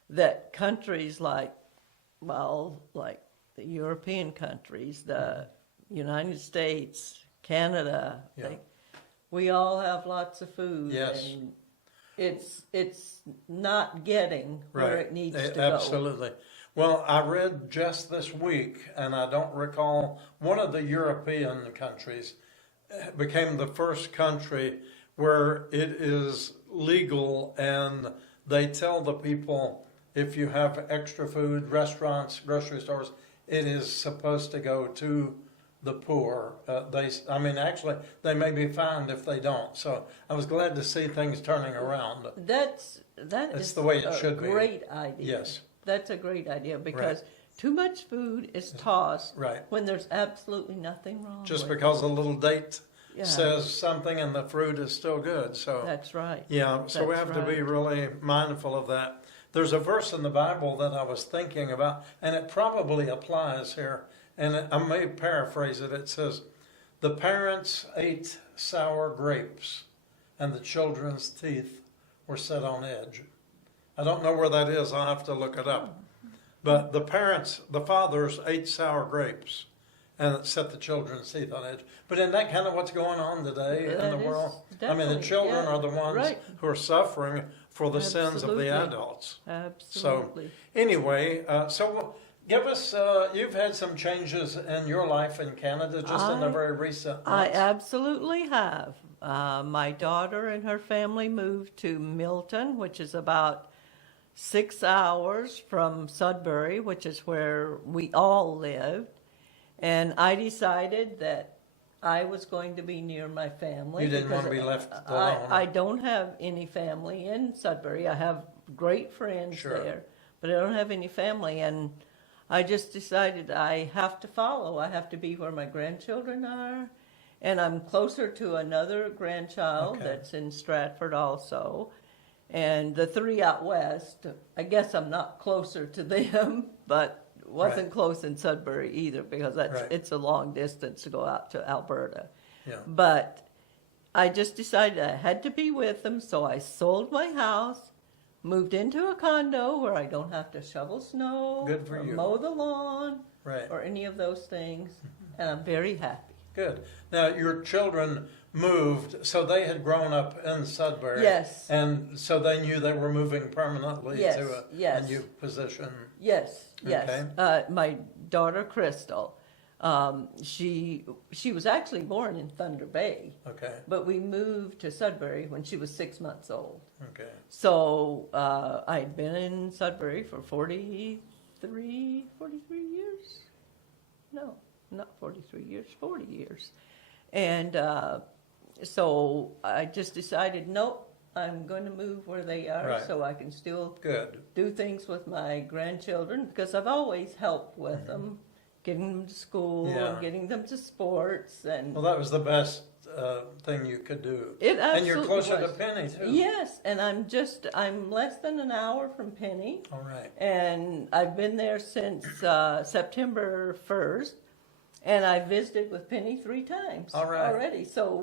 that countries like the European countries, the United States, Canada, Yeah. we all have lots of food. Yes. And it's not getting where right. it needs to go. Absolutely. Well, I read just this week, and I don't recall, one of the European countries became the first country where it is legal, and they tell the people if you have extra food, restaurants, grocery stores, it is supposed to go to the poor. Actually, they may be fined if they don't. So I was glad to see things turning around. That It's is the way it a should be. great idea. Yes. That's a great idea because too much food is tossed Right. when there's absolutely nothing wrong Just with because a little date Yeah. says something and the fruit is still good. So it. That's right. yeah, so we That's have to be right. really mindful of that. There's a verse in the Bible that I was thinking about, and it probably applies here. And I may paraphrase it. It says, "The parents ate sour grapes, and the children's teeth were set on edge." I don't know where that is. I'll have to look it up. But the fathers ate sour grapes, and it set the children's teeth on edge. But isn't that kind of what's going on today in That the is world? I mean, the definitely, children yeah, are the ones right. who are suffering for the sins of the Absolutely. adults. Absolutely. Anyway, so give us, you've had some changes in your life in Canada just in the very recent I months. absolutely have. My daughter and her family moved to Milton, which is about 6 hours from Sudbury, which is where we all lived. And I decided that I was going to be near my family. You didn't want to because be left alone. I don't have any family in Sudbury. I have great friends Sure. there, but I don't have any family. And I just decided I have to follow. I have to be where my grandchildren are. And I'm closer to another grandchild Okay. that's in Stratford also. And the three out west, I guess I'm not closer to them, but wasn't Right. close in Sudbury either because Right. it's a long distance to go out to Alberta. Yeah. But I just decided I had to be with them, so I sold my house, moved into a condo where I don't have to shovel snow, Good for or you. mow the lawn, Right. or any of those things, and I'm very happy. Good. Now, your children moved, so they had grown up in Sudbury. Yes. And so they knew they were moving permanently Yes, to a yes. new position. Yes, yes. Okay. My daughter Crystal, she was actually born in Thunder Bay, Okay. but we moved to Sudbury when she was 6 months old. Okay. So I'd been in Sudbury for 43 years. No, not 43 years, 40 years. And so I just decided, nope, I'm going to move where they are Right. so I can still Good. do things with my grandchildren because I've always helped with them, getting them to school, Mm-hmm. Yeah. and getting them to sports, and Well, that was the best thing you could do. it absolutely And you're closer was. to Penny, too. Yes, and I'm less than an hour from Penny, All right. and I've been there since September 1st, and I visited with Penny 3 times All right. already. So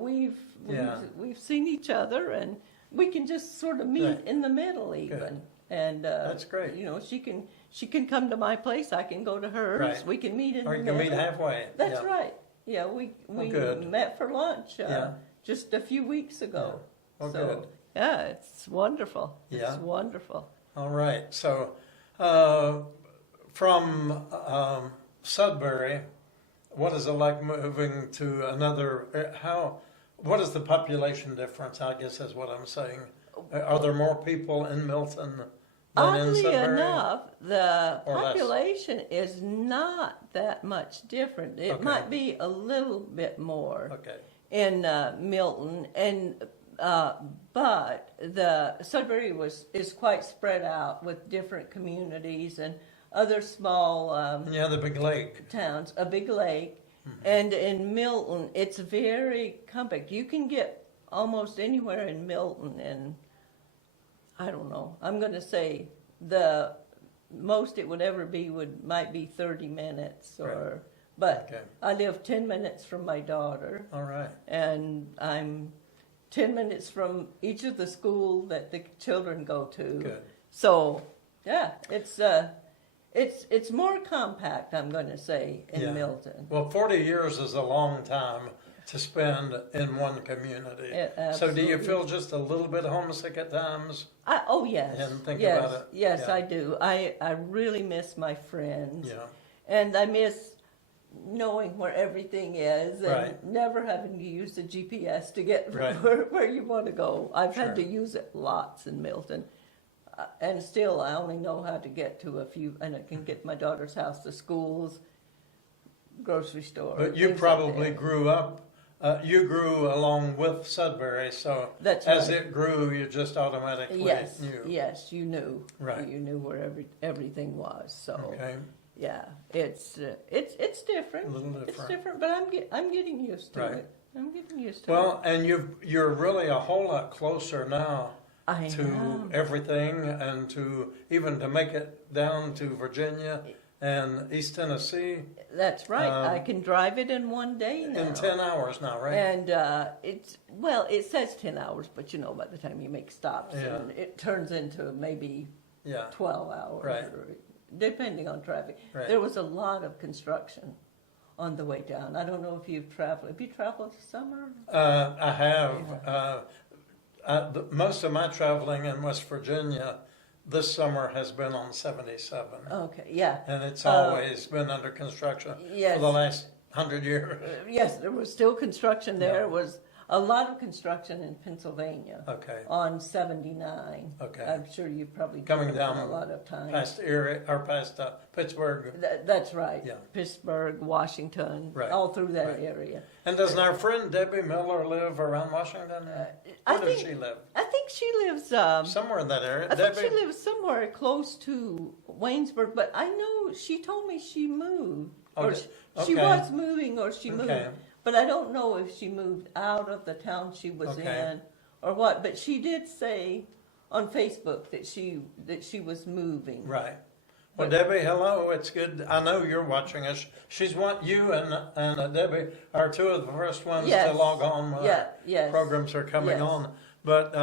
Yeah. we've seen each other, and we can just sort of meet Right. in the middle even. Good. And That's great. You know, she can come to my place. I can go to hers. Right. We can meet in Or the you can middle. meet halfway. That's Yeah. right. Yeah, we good. met for lunch Yeah. just a few weeks ago. Well, so good. yeah, it's wonderful. Yeah. It's wonderful. All right. So from Sudbury, what is it like moving to another? What is the population difference? I guess is what I'm saying. Are there more people in Milton than in Oddly Sudbury? enough, the Or less? population is not that much different. It Okay. might be a little bit more Okay. in Milton, and but the Sudbury is quite spread out with different communities and other small And you have the big lake. towns, a big lake, Mm-hmm. and in Milton, it's very compact. You can get almost anywhere in Milton, and I don't know. I'm going to say the most it would ever be might be 30 minutes, or but Okay. I live 10 minutes from my daughter, All right. and I'm 10 minutes from each of the school that the children go to. Good. So, yeah, it's more compact, I'm going to say, in Yeah. Milton. Well, 40 years is a long time to spend in one community. It So do you absolutely- feel just a little bit homesick at times? Oh, yes. And think yes, about it. Yes, Yeah. I do. I really miss my friends. Yeah. And I miss knowing where everything is and Right. never having to use the GPS to get Right. where you want to go. I've had to Sure. use it lots in Milton. And still, I only know how to get to a few, and I can get my daughter's house to schools, grocery store. But you things like probably that. grew up, you grew along with Sudbury, so That's as right. it grew, you just automatically Yes, knew. yes, you knew. Right. You knew where everything was. So Okay. yeah, it's different. A little It's different. different, but I'm getting used to Right. it. I'm getting used to Well, it. and you're really a whole lot closer now I to am. everything, and to even to make it down to Virginia and East Tennessee That's right. I can drive it in one day now. in 10 hours now, right? And it says 10 hours, but you know, by the time you make stops, Yeah. and it turns into maybe Yeah. 12 hours, Right. or, depending on traffic. Right. There was a lot of construction on the way down. I don't know if you've traveled. Have you traveled this summer? I have. Most of my traveling in West Virginia this summer has been on 77. Okay, yeah. And it's always been under construction yes. for the last 100 years. Yes, there was still construction there. Yeah. There was a lot of construction in Pennsylvania Okay. on 79. Okay. I'm sure you've probably Coming driven down a lot of times. Past Erie, or past Pittsburgh. That's right. Yeah. Pittsburgh, Washington, Right. all through that Right. area. And doesn't our friend Debbie Miller live around Washington? I Where does think- she live? I think she lives. Somewhere in that area. I think Debbie? she lives somewhere close to Waynesburg, but I know she told me she moved, Oh, or did- she okay. was moving, or she moved. Okay. But I don't know if she moved out of the town she was Okay. in or what. But she did say on Facebook that she was moving. Right. Well, Debbie, hello. It's good. I know you're watching us. She's one. You and Debbie are two of the first ones Yes. to log on. When Yeah, yes. programs are coming Yes. on. But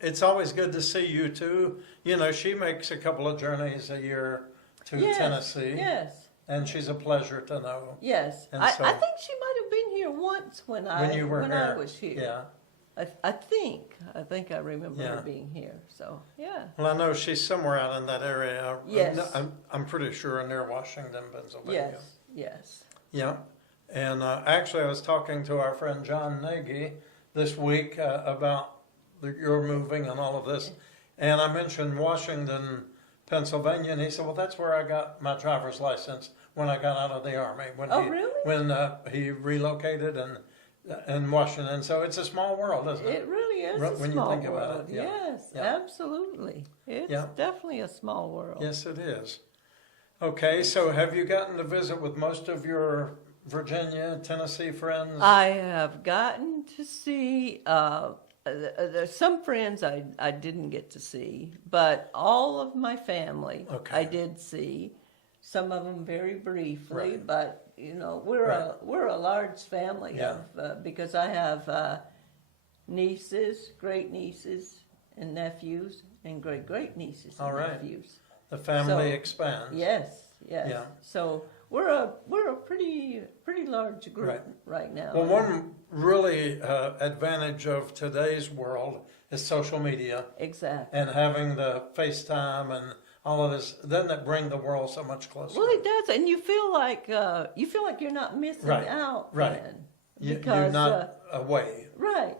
it's always good to see you too. You know, she makes a couple of journeys a year to Yes, Tennessee, Yes, and she's a pleasure to know. yes. And I so- think she might have been here once when you were I here. was here. Yeah. I think I remember Yeah. her being here. So yeah. Well, I know she's somewhere out in that area. Yes. I'm pretty sure near Washington, Pennsylvania. Yes. Yes. Yeah. And actually, I was talking to our friend John Nagy this week about your moving and all of this. And I mentioned Washington, Pennsylvania, and he said, well, that's where I got my driver's license when I got out of the Army. Really? When he relocated in Washington. So it's a small world, isn't it? It really is When a you small think about world. it, yeah. Yes, Yeah. absolutely. It's Yeah. definitely a small world. Yes, it is. Okay, so have you gotten to visit with most of your Virginia, Tennessee friends? I have gotten to see there's some friends I didn't get to see, but all of my family Okay. I did see. Some of them very briefly, Right. but you know we're a large family Yeah. of because I have nieces, great nieces, and nephews, and great nieces All and right. nephews. The family So, expands. Yes, yes. Yeah. So we're a pretty large group right now. Well, one really advantage of today's world is social media Exactly. and having the FaceTime and all of this. Doesn't it bring the world so much closer? Well, it does, and you feel like you're not missing Right, out. right. Then, You're because not away. right.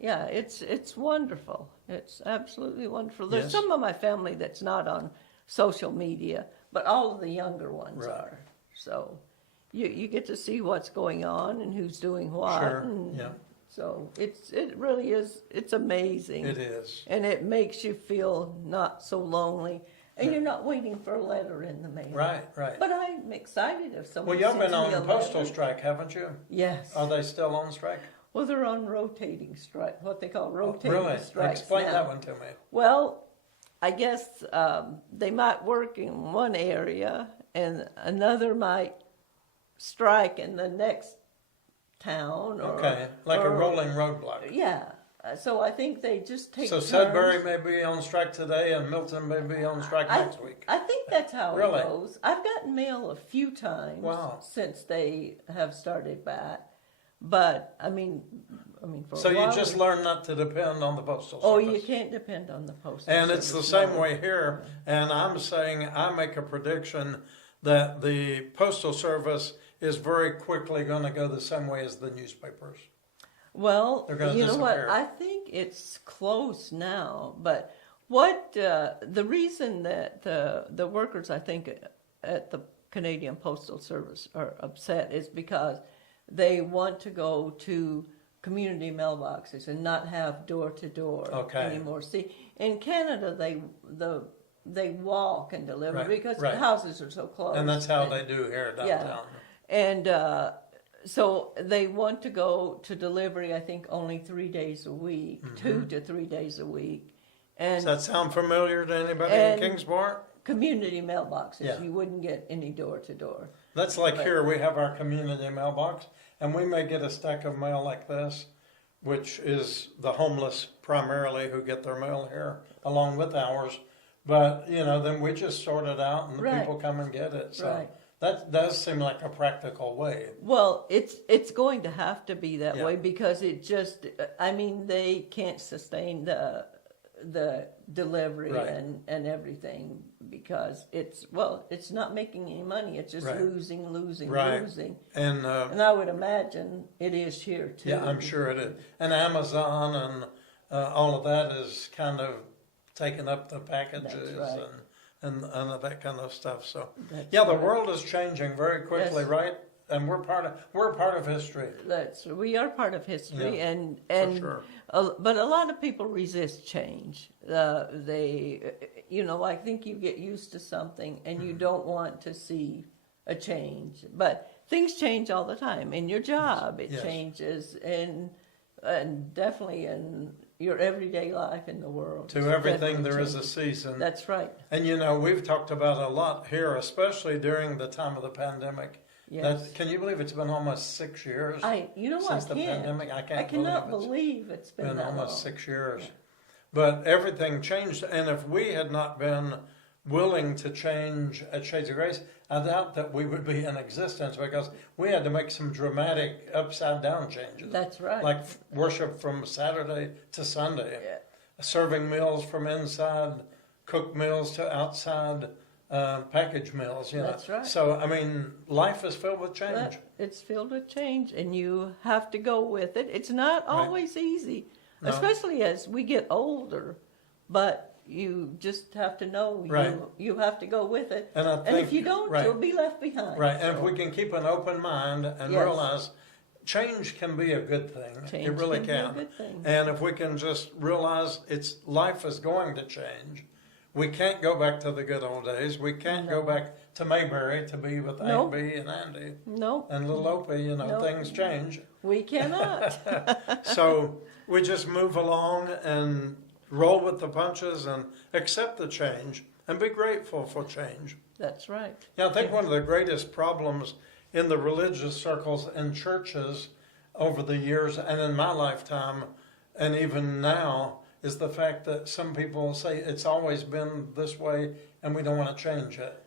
Yeah, it's wonderful. It's absolutely wonderful. There's Yes. some of my family that's not on social media, but all of the younger ones Right. are. So you get to see what's going on and who's doing what. Sure, And yeah. So it really is. It's amazing. It is. And it makes you feel not so lonely, and you're not waiting for a letter in the mail. Right, right. But I'm excited if someone. Well, y'all sends been on me a postal letter. strike, haven't you? Yes. Are they still on strike? Well, they're on rotating strike. What they call rotating Really? strikes Explain now. that one to me. Well, I guess they might work in one area, and another might strike in the next town. Or, Okay, like a or- rolling roadblock. Yeah. So I think they just take. So turns. Sudbury may be on strike today, and Milton may be on strike next week. I think that's how Really? it goes. I've gotten mail a few times Wow. since they have started back, but I mean, for So a you while, just learn not to depend on the postal oh, service. you can't depend on the postal. And it's the service, same no. way here. And I'm saying I make a prediction that the postal service is very quickly going to go the same way as the newspapers. Well, They're gonna you know what? disappear. I think it's close now. But what the reason that the workers, I think, at the Canadian Postal Service are upset is because they want to go to community mailboxes and not have door to door Okay. anymore. See, in Canada, they walk and deliver Right, because right. the houses are so close. And that's how they do here downtown. And so they want to go to delivery, I think, only 3 days a week, 2 to 3 days a week. And Does that sound familiar to anybody in And- Kingsport? community mailboxes, Yeah. you wouldn't get any door to door. That's like here, we have our community mailbox, and we may get a stack of mail like this, which is the homeless primarily who get their mail here, along with ours. But, you know, then we just sort it out and the Right. people come and get it. So Right. that does seem like a practical way. Well, it's going to have to be that Yeah. way because it just, I mean, they can't sustain the delivery Right. and everything because it's not making any money. It's just Right. losing, Right. losing. And And I would imagine it is here too. yeah, I'm sure it is. And Amazon and all of that is kind of taking up the packages right. and that kind of stuff. So That's yeah, the right. world is changing very quickly, Yes. right? And we're part of history. We are part of history, Yeah, and sure. but a lot of people resist change. They, I think you get used to something and you don't want to see a change. But things change all the time. In your job, it Yes. changes, and definitely in your everyday life in the world. To It's everything definitely there is a changed. season. That's right. And you know, we've talked about a lot here, especially during the time of the pandemic. Yes. Can you believe it's been almost 6 years You know, since I the can't. pandemic? I I can't cannot believe believe it's it's been been that almost long. 6 years. Yeah. But everything changed, and if we had not been willing to change at Shades of Grace, I doubt that we would be in existence, because we had to make some dramatic upside down changes. That's right. Like worship from Saturday to Sunday, Yeah. serving meals from inside, cooked meals to outside, package meals. You know. That's right. So I mean, life is filled with change. But it's filled with change, and you have to go with it. It's not Right. always easy, No. especially as we get older. But you just have to know Right. you have to go with it. And I And think if you don't, right. you'll be left behind. Right, and So if we can keep an open mind and Yes. realize change can be a good thing, change it really can can. be a good thing. And if we can just realize life is going to change, we can't go back to the good old days. We can't go No. back to Mayberry to be with No. Aunt Bee and Andy No, and little Opie. You know, No. things change. we cannot. So we just move along and roll with the punches and accept the change and be grateful for change. That's right. Yeah, I think one of the greatest problems in the religious circles and churches over the years and in my lifetime and even now is the fact that some people say it's always been this way and we don't want to change it.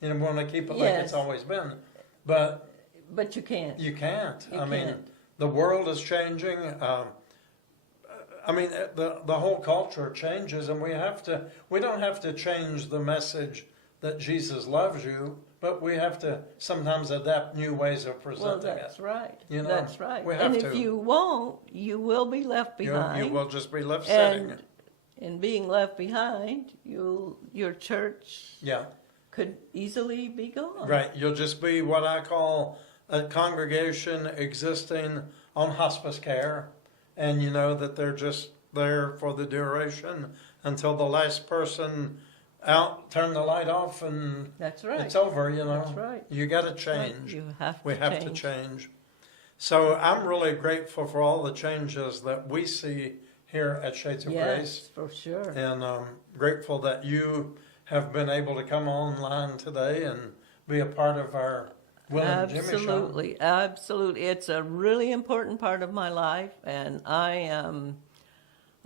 You know, we want to keep it like it's Yes. always been. But But you can't. you can't. You I mean, can't. the world is changing. I mean, the whole culture changes, and we don't have to change the message that Jesus loves you, but we have to sometimes adapt new ways of Well, presenting that's it. right. You know, That's right. we have And if to. you won't, you will be left behind. You will just be left sitting. And in being left behind, your church Yeah, could easily be gone. right. You'll just be what I call a congregation existing on hospice care, and you know that they're just there for the duration until the last person out, turn the light off, and That's right. it's over. You know, That's right. you got to change. You have to We have change. to change. So I'm really grateful for all the changes that we see here at Shades of Grace, Yes, for sure. and grateful that you have been able to come online today and be a part of our Will and Jimmy show. Absolutely, absolutely. It's a really important part of my life, and I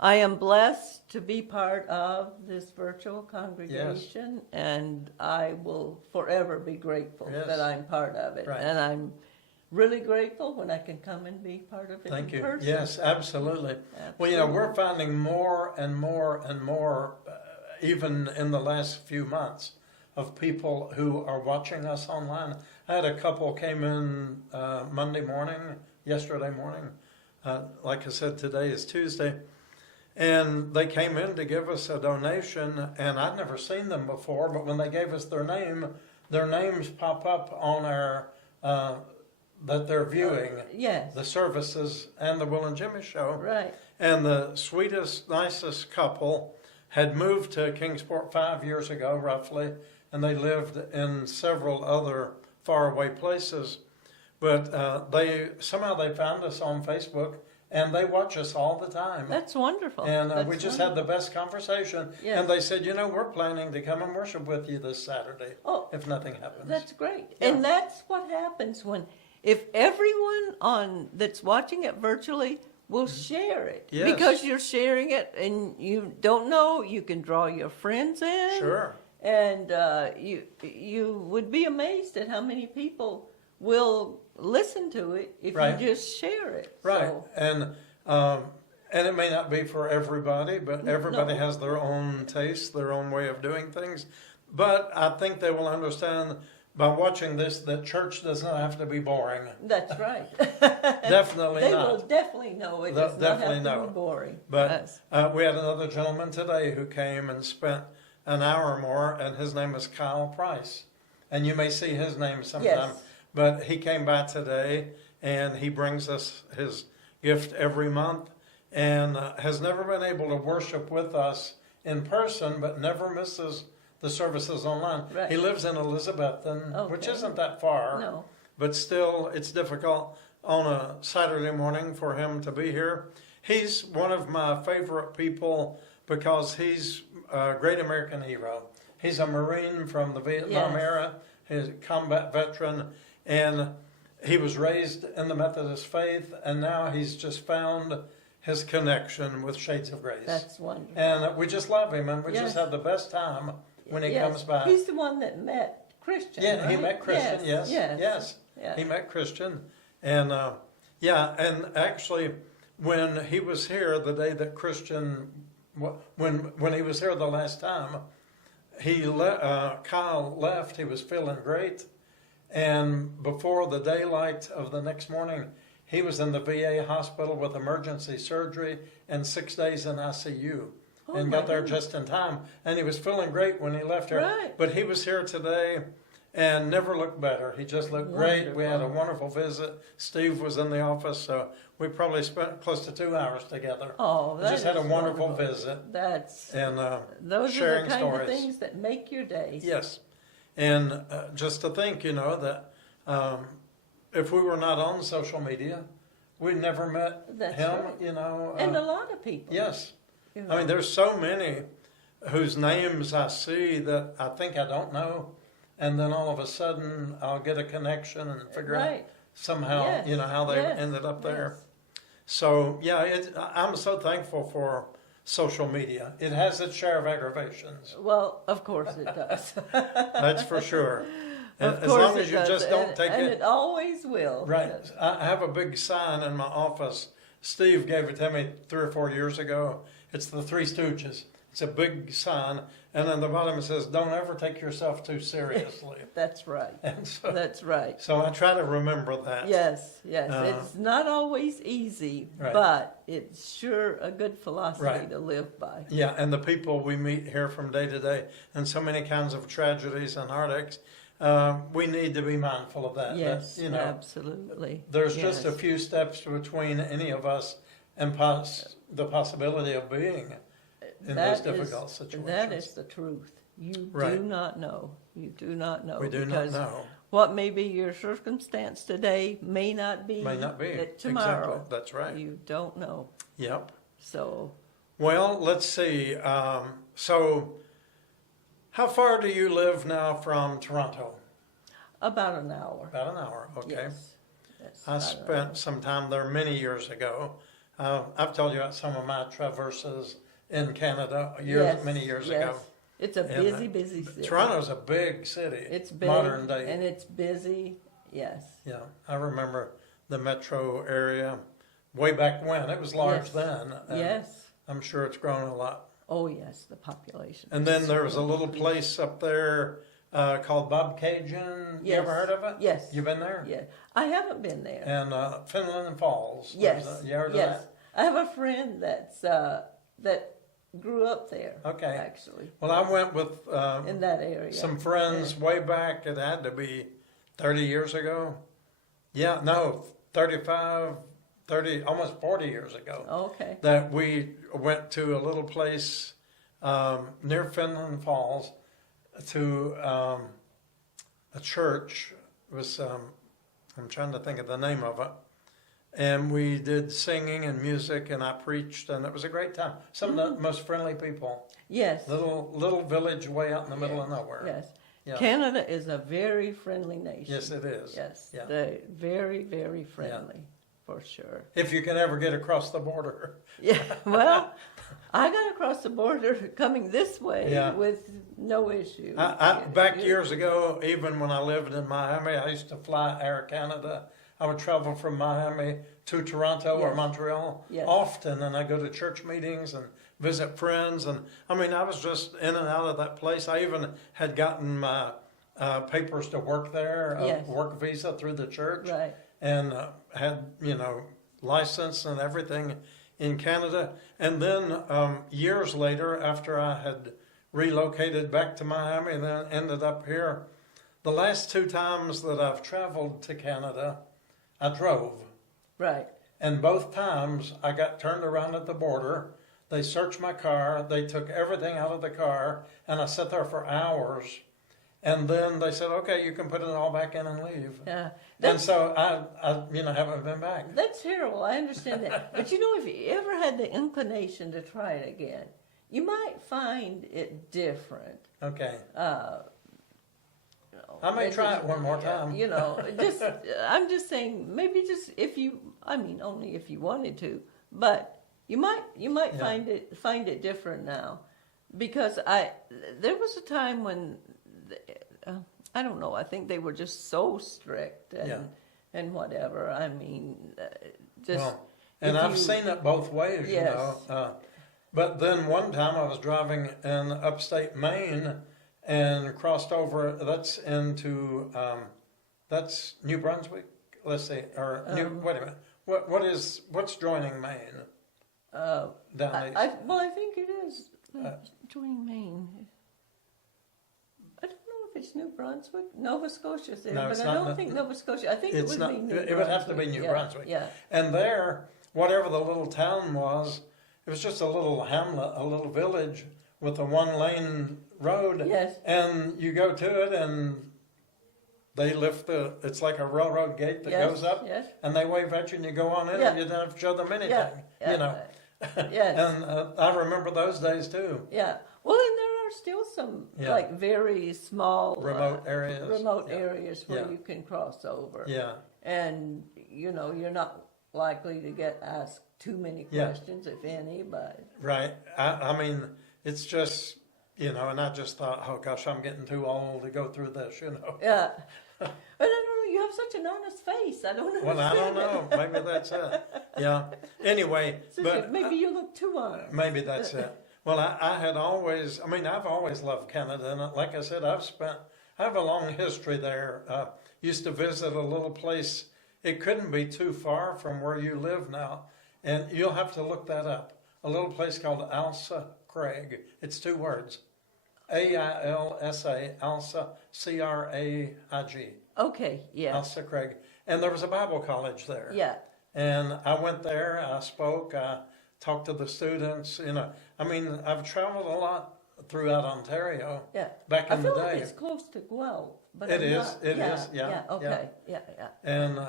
am blessed to be part of this virtual congregation, and I will forever be grateful Yes. that I'm part of it. Right. And I'm really grateful when I can come and be part of it Thank in you. person. Yes, absolutely. Well, you know, we're finding more and more and more, even in the last few months, of people who are watching us online. I had a couple came in yesterday morning. Like I said, today is Tuesday. And they came in to give us a donation, and I'd never seen them before, but when they gave us their names pop up on our, that they're viewing Yes, the services and the Will and Jimmy show. right. And the sweetest, nicest couple had moved to Kingsport 5 years ago, roughly, and they lived in several other faraway places. But they found us on Facebook, and they watch us all the time. That's wonderful. And That's we just wonderful. had the best conversation. Yes. And they said, you know, we're planning to come and worship with you this Saturday, Oh, if nothing happens. that's great. Yeah. And that's what happens if everyone that's watching it virtually will share it. Yes. Because you're sharing it and you don't know, you can draw your friends in. Sure. And you would be amazed at how many people will listen to it if Right. you just share it. Right, So, and it may not be for everybody, but everybody No. has their own taste, their own way of doing things. But I think they will understand by watching this that church does not have to be boring. that's right. Definitely They not. will definitely know it They'll does not definitely have to know. be boring. But Yes. we had another gentleman today who came and spent an hour or more, and his name is Kyle Price. And you may see his name sometime. Yes. But he came by today, and he brings us his gift every month, and has never been able to worship with us in person, but never misses the services online. Right. He lives in Elizabethton, which Okay. isn't that far, No. but still it's difficult on a Saturday morning for him to be here. he's one of my favorite people because he's a great American hero. He's a Marine from the Vietnam Yes. era. He's a combat veteran, and he was raised in the Methodist faith, and now he's just found his connection with Shades of Grace. That's wonderful. And we just love him, and we Yes. just have the best time when he Yes. comes by. He's the one that met Christian. Yeah, he right? met Christian. Yes, Yes. He met Christian, and and actually, when he was here the day that Christian, when he was here the last time, Kyle left. He was feeling great, and before the daylight of the next morning, he was in the VA hospital with emergency surgery and 6 days in ICU. Oh, And my got there goodness. just in time, and he was feeling great when he left here. Right. But he was here today, and never looked better. He just looked great. We had a Wonderful. wonderful visit. Steve was in the office, so we probably spent close to 2 hours together. Oh, We that just had a is wonderful wonderful. visit, That's and those sharing are the kind stories. of things that make your day. Yes, and just to think, that if we were not on social media, we never met That's him. right. And a lot of people. Yes. you I mean, know. there's so many whose names I see that I think I don't know, and then all of a sudden I'll get a connection and figure out Right. somehow, Yes. how they Yes. ended up there. Yes. So yeah, I'm so thankful for social media. It has its share of aggravations, Well, of course it does. that's for sure. And Of as course long it as you does. just don't take and it. it always will. Right. I have a big sign in my office. Steve gave it to me 3 or 4 years ago. It's the Three Stooges. It's a big sign, and on the bottom it says, "Don't ever take yourself too seriously." That's right. And so, That's right. so I try to remember that. Yes, yes. Uh, It's not always easy, Right. but it's sure a good philosophy Right. to live by. Yeah, and the people we meet here from day to day, and so many kinds of tragedies and heartaches, we need to be mindful of that. Yes, That, absolutely. there's just a Yes. few steps between any of us and the possibility of being in That those is- difficult situations. That is the truth. You Right. do not know. You do not know. We do not because know. what may be your circumstance today may not be, May not be. it tomorrow. Exactly. That's right. You don't know. Yep. So Well, let's see. So, how far do you live now from Toronto? about an hour. About an hour. Okay. Yes. Yes, I about an spent some time there many years ago. I've told you about some of my traverses in Canada Yes, many years yes. ago. It's a And, busy, busy city. Toronto's a big city. It's big, modern day. and it's busy. Yes. Yeah, I remember the metro area way back when. It was large Yes. then. and Yes. I'm sure it's grown a lot. Oh, yes. The population. And is then there was a certainly little increased. place up there called Bob Cajun. You Yes. ever heard of it? Yes. You been there? Yeah, I haven't been there. And Finland Falls. Yes. You heard yes. of I have a friend that grew up there. Okay. Actually. that? Well, I went with in that area. some friends way back. It had to be 30 years ago. Yeah, no, 35, 30, almost 40 years ago. Okay. That we went to a little place near Finland Falls to a church. It was I'm trying to think of the name of it, and we did singing and music, and I preached, and it was a great time. Some of the most friendly people. Yes. Little village way out in the middle of nowhere. Yes. Yeah. Canada is a very friendly nation. Yes, it is. Yes. Yeah. They're very, very friendly, for sure. If you can ever get across the border. Yeah. Well, I got across the border coming this way Yeah. with no issue. Back years ago, even when I lived in Miami, I used to fly Air Canada. I would travel from Miami to Toronto or Yes. Montreal Yes. often, and I go to church meetings and visit friends. And I mean, I was just in and out of that place. I even had gotten my papers to work there, a Yes. work visa through the church, Right. and had license and everything in Canada. And then years later, after I had relocated back to Miami and then ended up here, the last 2 times that I've traveled to Canada, I drove. Right. And both times I got turned around at the border. They searched my car. They took everything out of the car. And I sat there for hours. and then they said, okay, you can put it all back in and leave. Yeah, And that's, so I haven't been back. that's terrible. I understand that. But you know, if you ever had the inclination to try it again, you might find it different. Okay. You know, I may maybe try it one more time. You know, just I'm just saying, maybe just if you, I mean, only if you wanted to, but you might Yeah. find it different now, because there was a time when I don't know, I think they were just so strict and Yeah. and whatever. I mean, just Well, and if I've you- seen it both ways, Yes. you know. But then one time I was driving in upstate Maine and crossed over. That's into that's New Brunswick. Let's see, or wait a minute. What's joining Maine down east? Well, I think it is joining Maine. I don't know if it's New Brunswick. Nova Scotia's there, No, but it's I not don't think Nova Scotia. I think it It's would not. be New It would have to be Brunswick. New Yeah, Brunswick. Yeah. And there, whatever the little town was, it was just a little hamlet, a little village with a one-lane road. Yes. And you go to it, and they lift it's like a railroad gate that Yes, goes up, yes. and they wave at you, and you go on in, Yeah. and you don't have to show them anything, Yeah, yeah, you know. Yes. And I remember those days too. Yeah. Well, and there are still some Yeah. like very small Remote areas. remote Yeah. areas where Yeah. you can cross over. Yeah, And you know, you're not likely to get asked too many Yeah. questions, if any. But right. I mean, it's just, you know, and I just thought, oh gosh, I'm getting too old to go through this, you know. yeah. But I don't know. You have such an honest face. I don't know. Well, I don't know. Maybe that's it. Yeah. Anyway, but maybe you look too honest. maybe that's it. Well, I had always, I've always loved Canada. And like I said, I have a long history there. Used to visit a little place. It couldn't be too far from where you live now. And you'll have to look that up. A little place called Alsa Craig. It's two words. AILSA, Alsa, CRAIG. Okay. Yeah. Alsa Craig. And there was a Bible college there. Yeah. And I went there, I spoke, I talked to the students, you know. I've traveled a lot throughout Ontario Yeah. back I in the feel like day. it's close to Guelph, but It I'm is, not- it yeah, is, yeah, Okay. Yeah. Yeah. And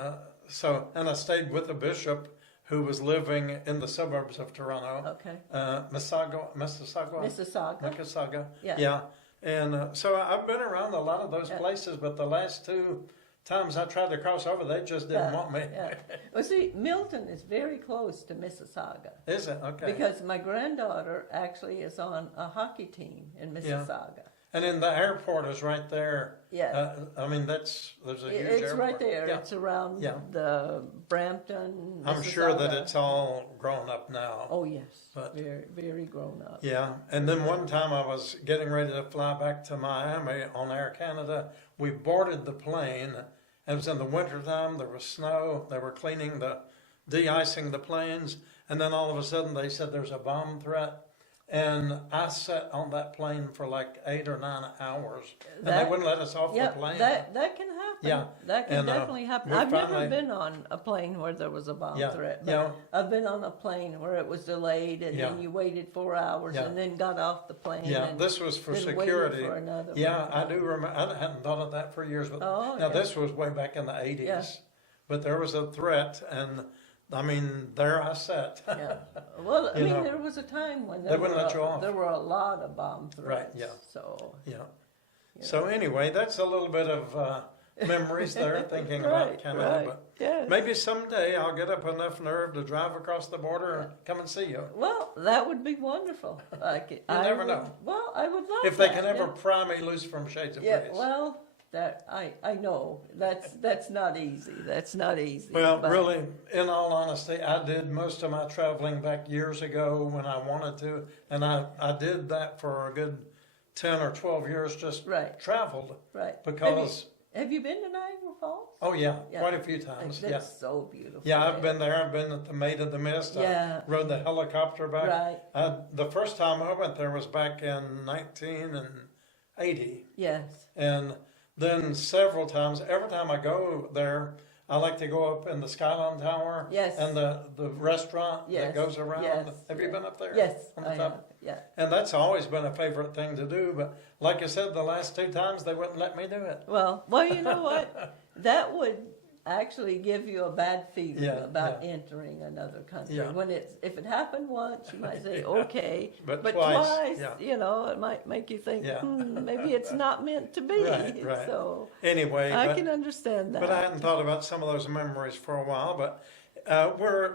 and I stayed with a bishop who was living in the suburbs of Toronto, Okay. Mississauga. Mississauga. Yeah. Yeah. And so I've been around a lot of those Yeah. places, but the last two times I tried to cross over, they just didn't want me. Yeah. Well, see, Milton is very close to Mississauga Is it? Okay. because my granddaughter actually is on a hockey team in Mississauga. And then the airport is right there. Yeah. There's a huge It's airport. right there. Yeah. It's around Yeah. the Brampton. I'm sure that Mississauga. it's all grown up now. Oh yes, But- very very grown up. Yeah. And then one time I was getting ready to fly back to Miami on Air Canada. We boarded the plane. It was in the wintertime. There was snow. They were de-icing the planes. And then all of a sudden they said there's a bomb threat. And I sat on that plane for like 8 or 9 hours. And they That- wouldn't let us off Yeah, the plane. that can happen. Yeah, That can and, definitely happen. we I've never finally- been on a plane where there was a bomb Yeah, threat. But yeah. I've been on a plane where it was delayed and then Yeah. you waited 4 hours Yeah. and then got off the plane. Yeah, and this was for then waited security. for another Yeah, one. I do remember. I hadn't thought of that for years, but Oh, now yeah. this was way back in the 80s. Yeah. But there was a threat, and there I sat. Yeah. Well, I You mean, know, there was a time when they there wouldn't let you off. there were a lot of bomb Right, threats. yeah. So, Yeah. you So know. anyway, that's a little bit of memories there, thinking about Right, Canada. right. But Yes. maybe someday I'll get up enough nerve to drive across the border and come and see you. Well, that would be wonderful. Like, You never know. Well, I would love If they that, can ever yeah. pry me loose from Shades of Yeah, Grace. well, that I know that's not easy. That's not easy. Well, but- really, in all honesty, I did most of my traveling back years ago when I wanted to, and I did that for a good 10 or 12 years, just Right. traveled. right. Because, have you been to Niagara Falls? oh yeah, Yeah. quite a few times, That's yeah. so beautiful. Yeah, I've been there, I've been at the Maid of the Mist, Yeah. I rode the helicopter back. Right. The first time I went there was back in 1980, Yes. and then several times, every time I go there, I like to go up in the Skyline Tower. Yes. And the restaurant Yes, that goes around. yes, Have you yes. been up there? Yes, On the I top? have, yeah. And that's always been a favorite thing to do. But like I said, the last 2 times they wouldn't let me do it. Well, you know what? That would actually give you a bad feeling Yeah, about yeah. entering another country. Yeah. When if it happened once, you might say, okay, But but twice, twice, yeah. you know, it might make you think, Yeah. maybe it's not meant to be. Right, right. So Anyway, I can understand that. but I hadn't thought about some of those memories for a while. But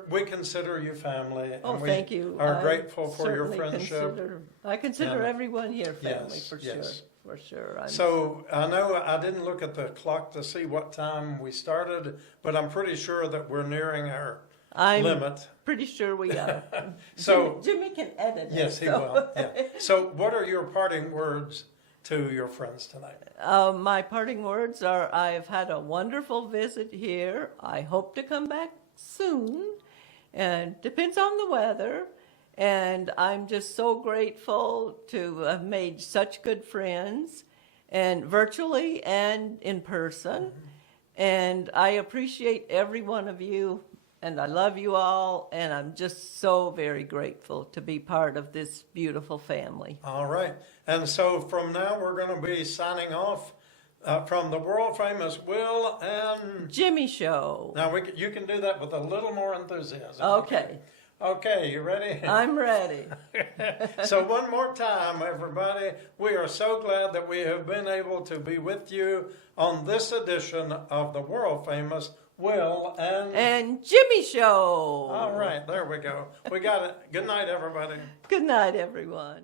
we consider you family, and Oh, we thank you. are I grateful for your certainly friendship. I consider And- everyone here family Yes, for yes. sure. For sure. So I know I didn't look at the clock to see what time we started, but I'm pretty sure that we're nearing our I'm limit. pretty sure we are. So Jimmy can edit it. yes, he so. will. Yeah. So what are your parting words to your friends tonight? My parting words are I've had a wonderful visit here. I hope to come back soon, and depends on the weather. And I'm just so grateful to have made such good friends, and virtually and in person. And I appreciate every one of you, and I love you all, and I'm just so very grateful to be part of this beautiful family. All right. And so from now we're going to be signing off from the world famous Will and Jimmy Show. now you can do that with a little more enthusiasm. Okay, Okay, you ready? I'm ready. So one more time, everybody, we are so glad that we have been able to be with you on this edition of the world famous Will And Jimmy Show. All right, there we go. We got it. Good night, everybody. Good night, everyone.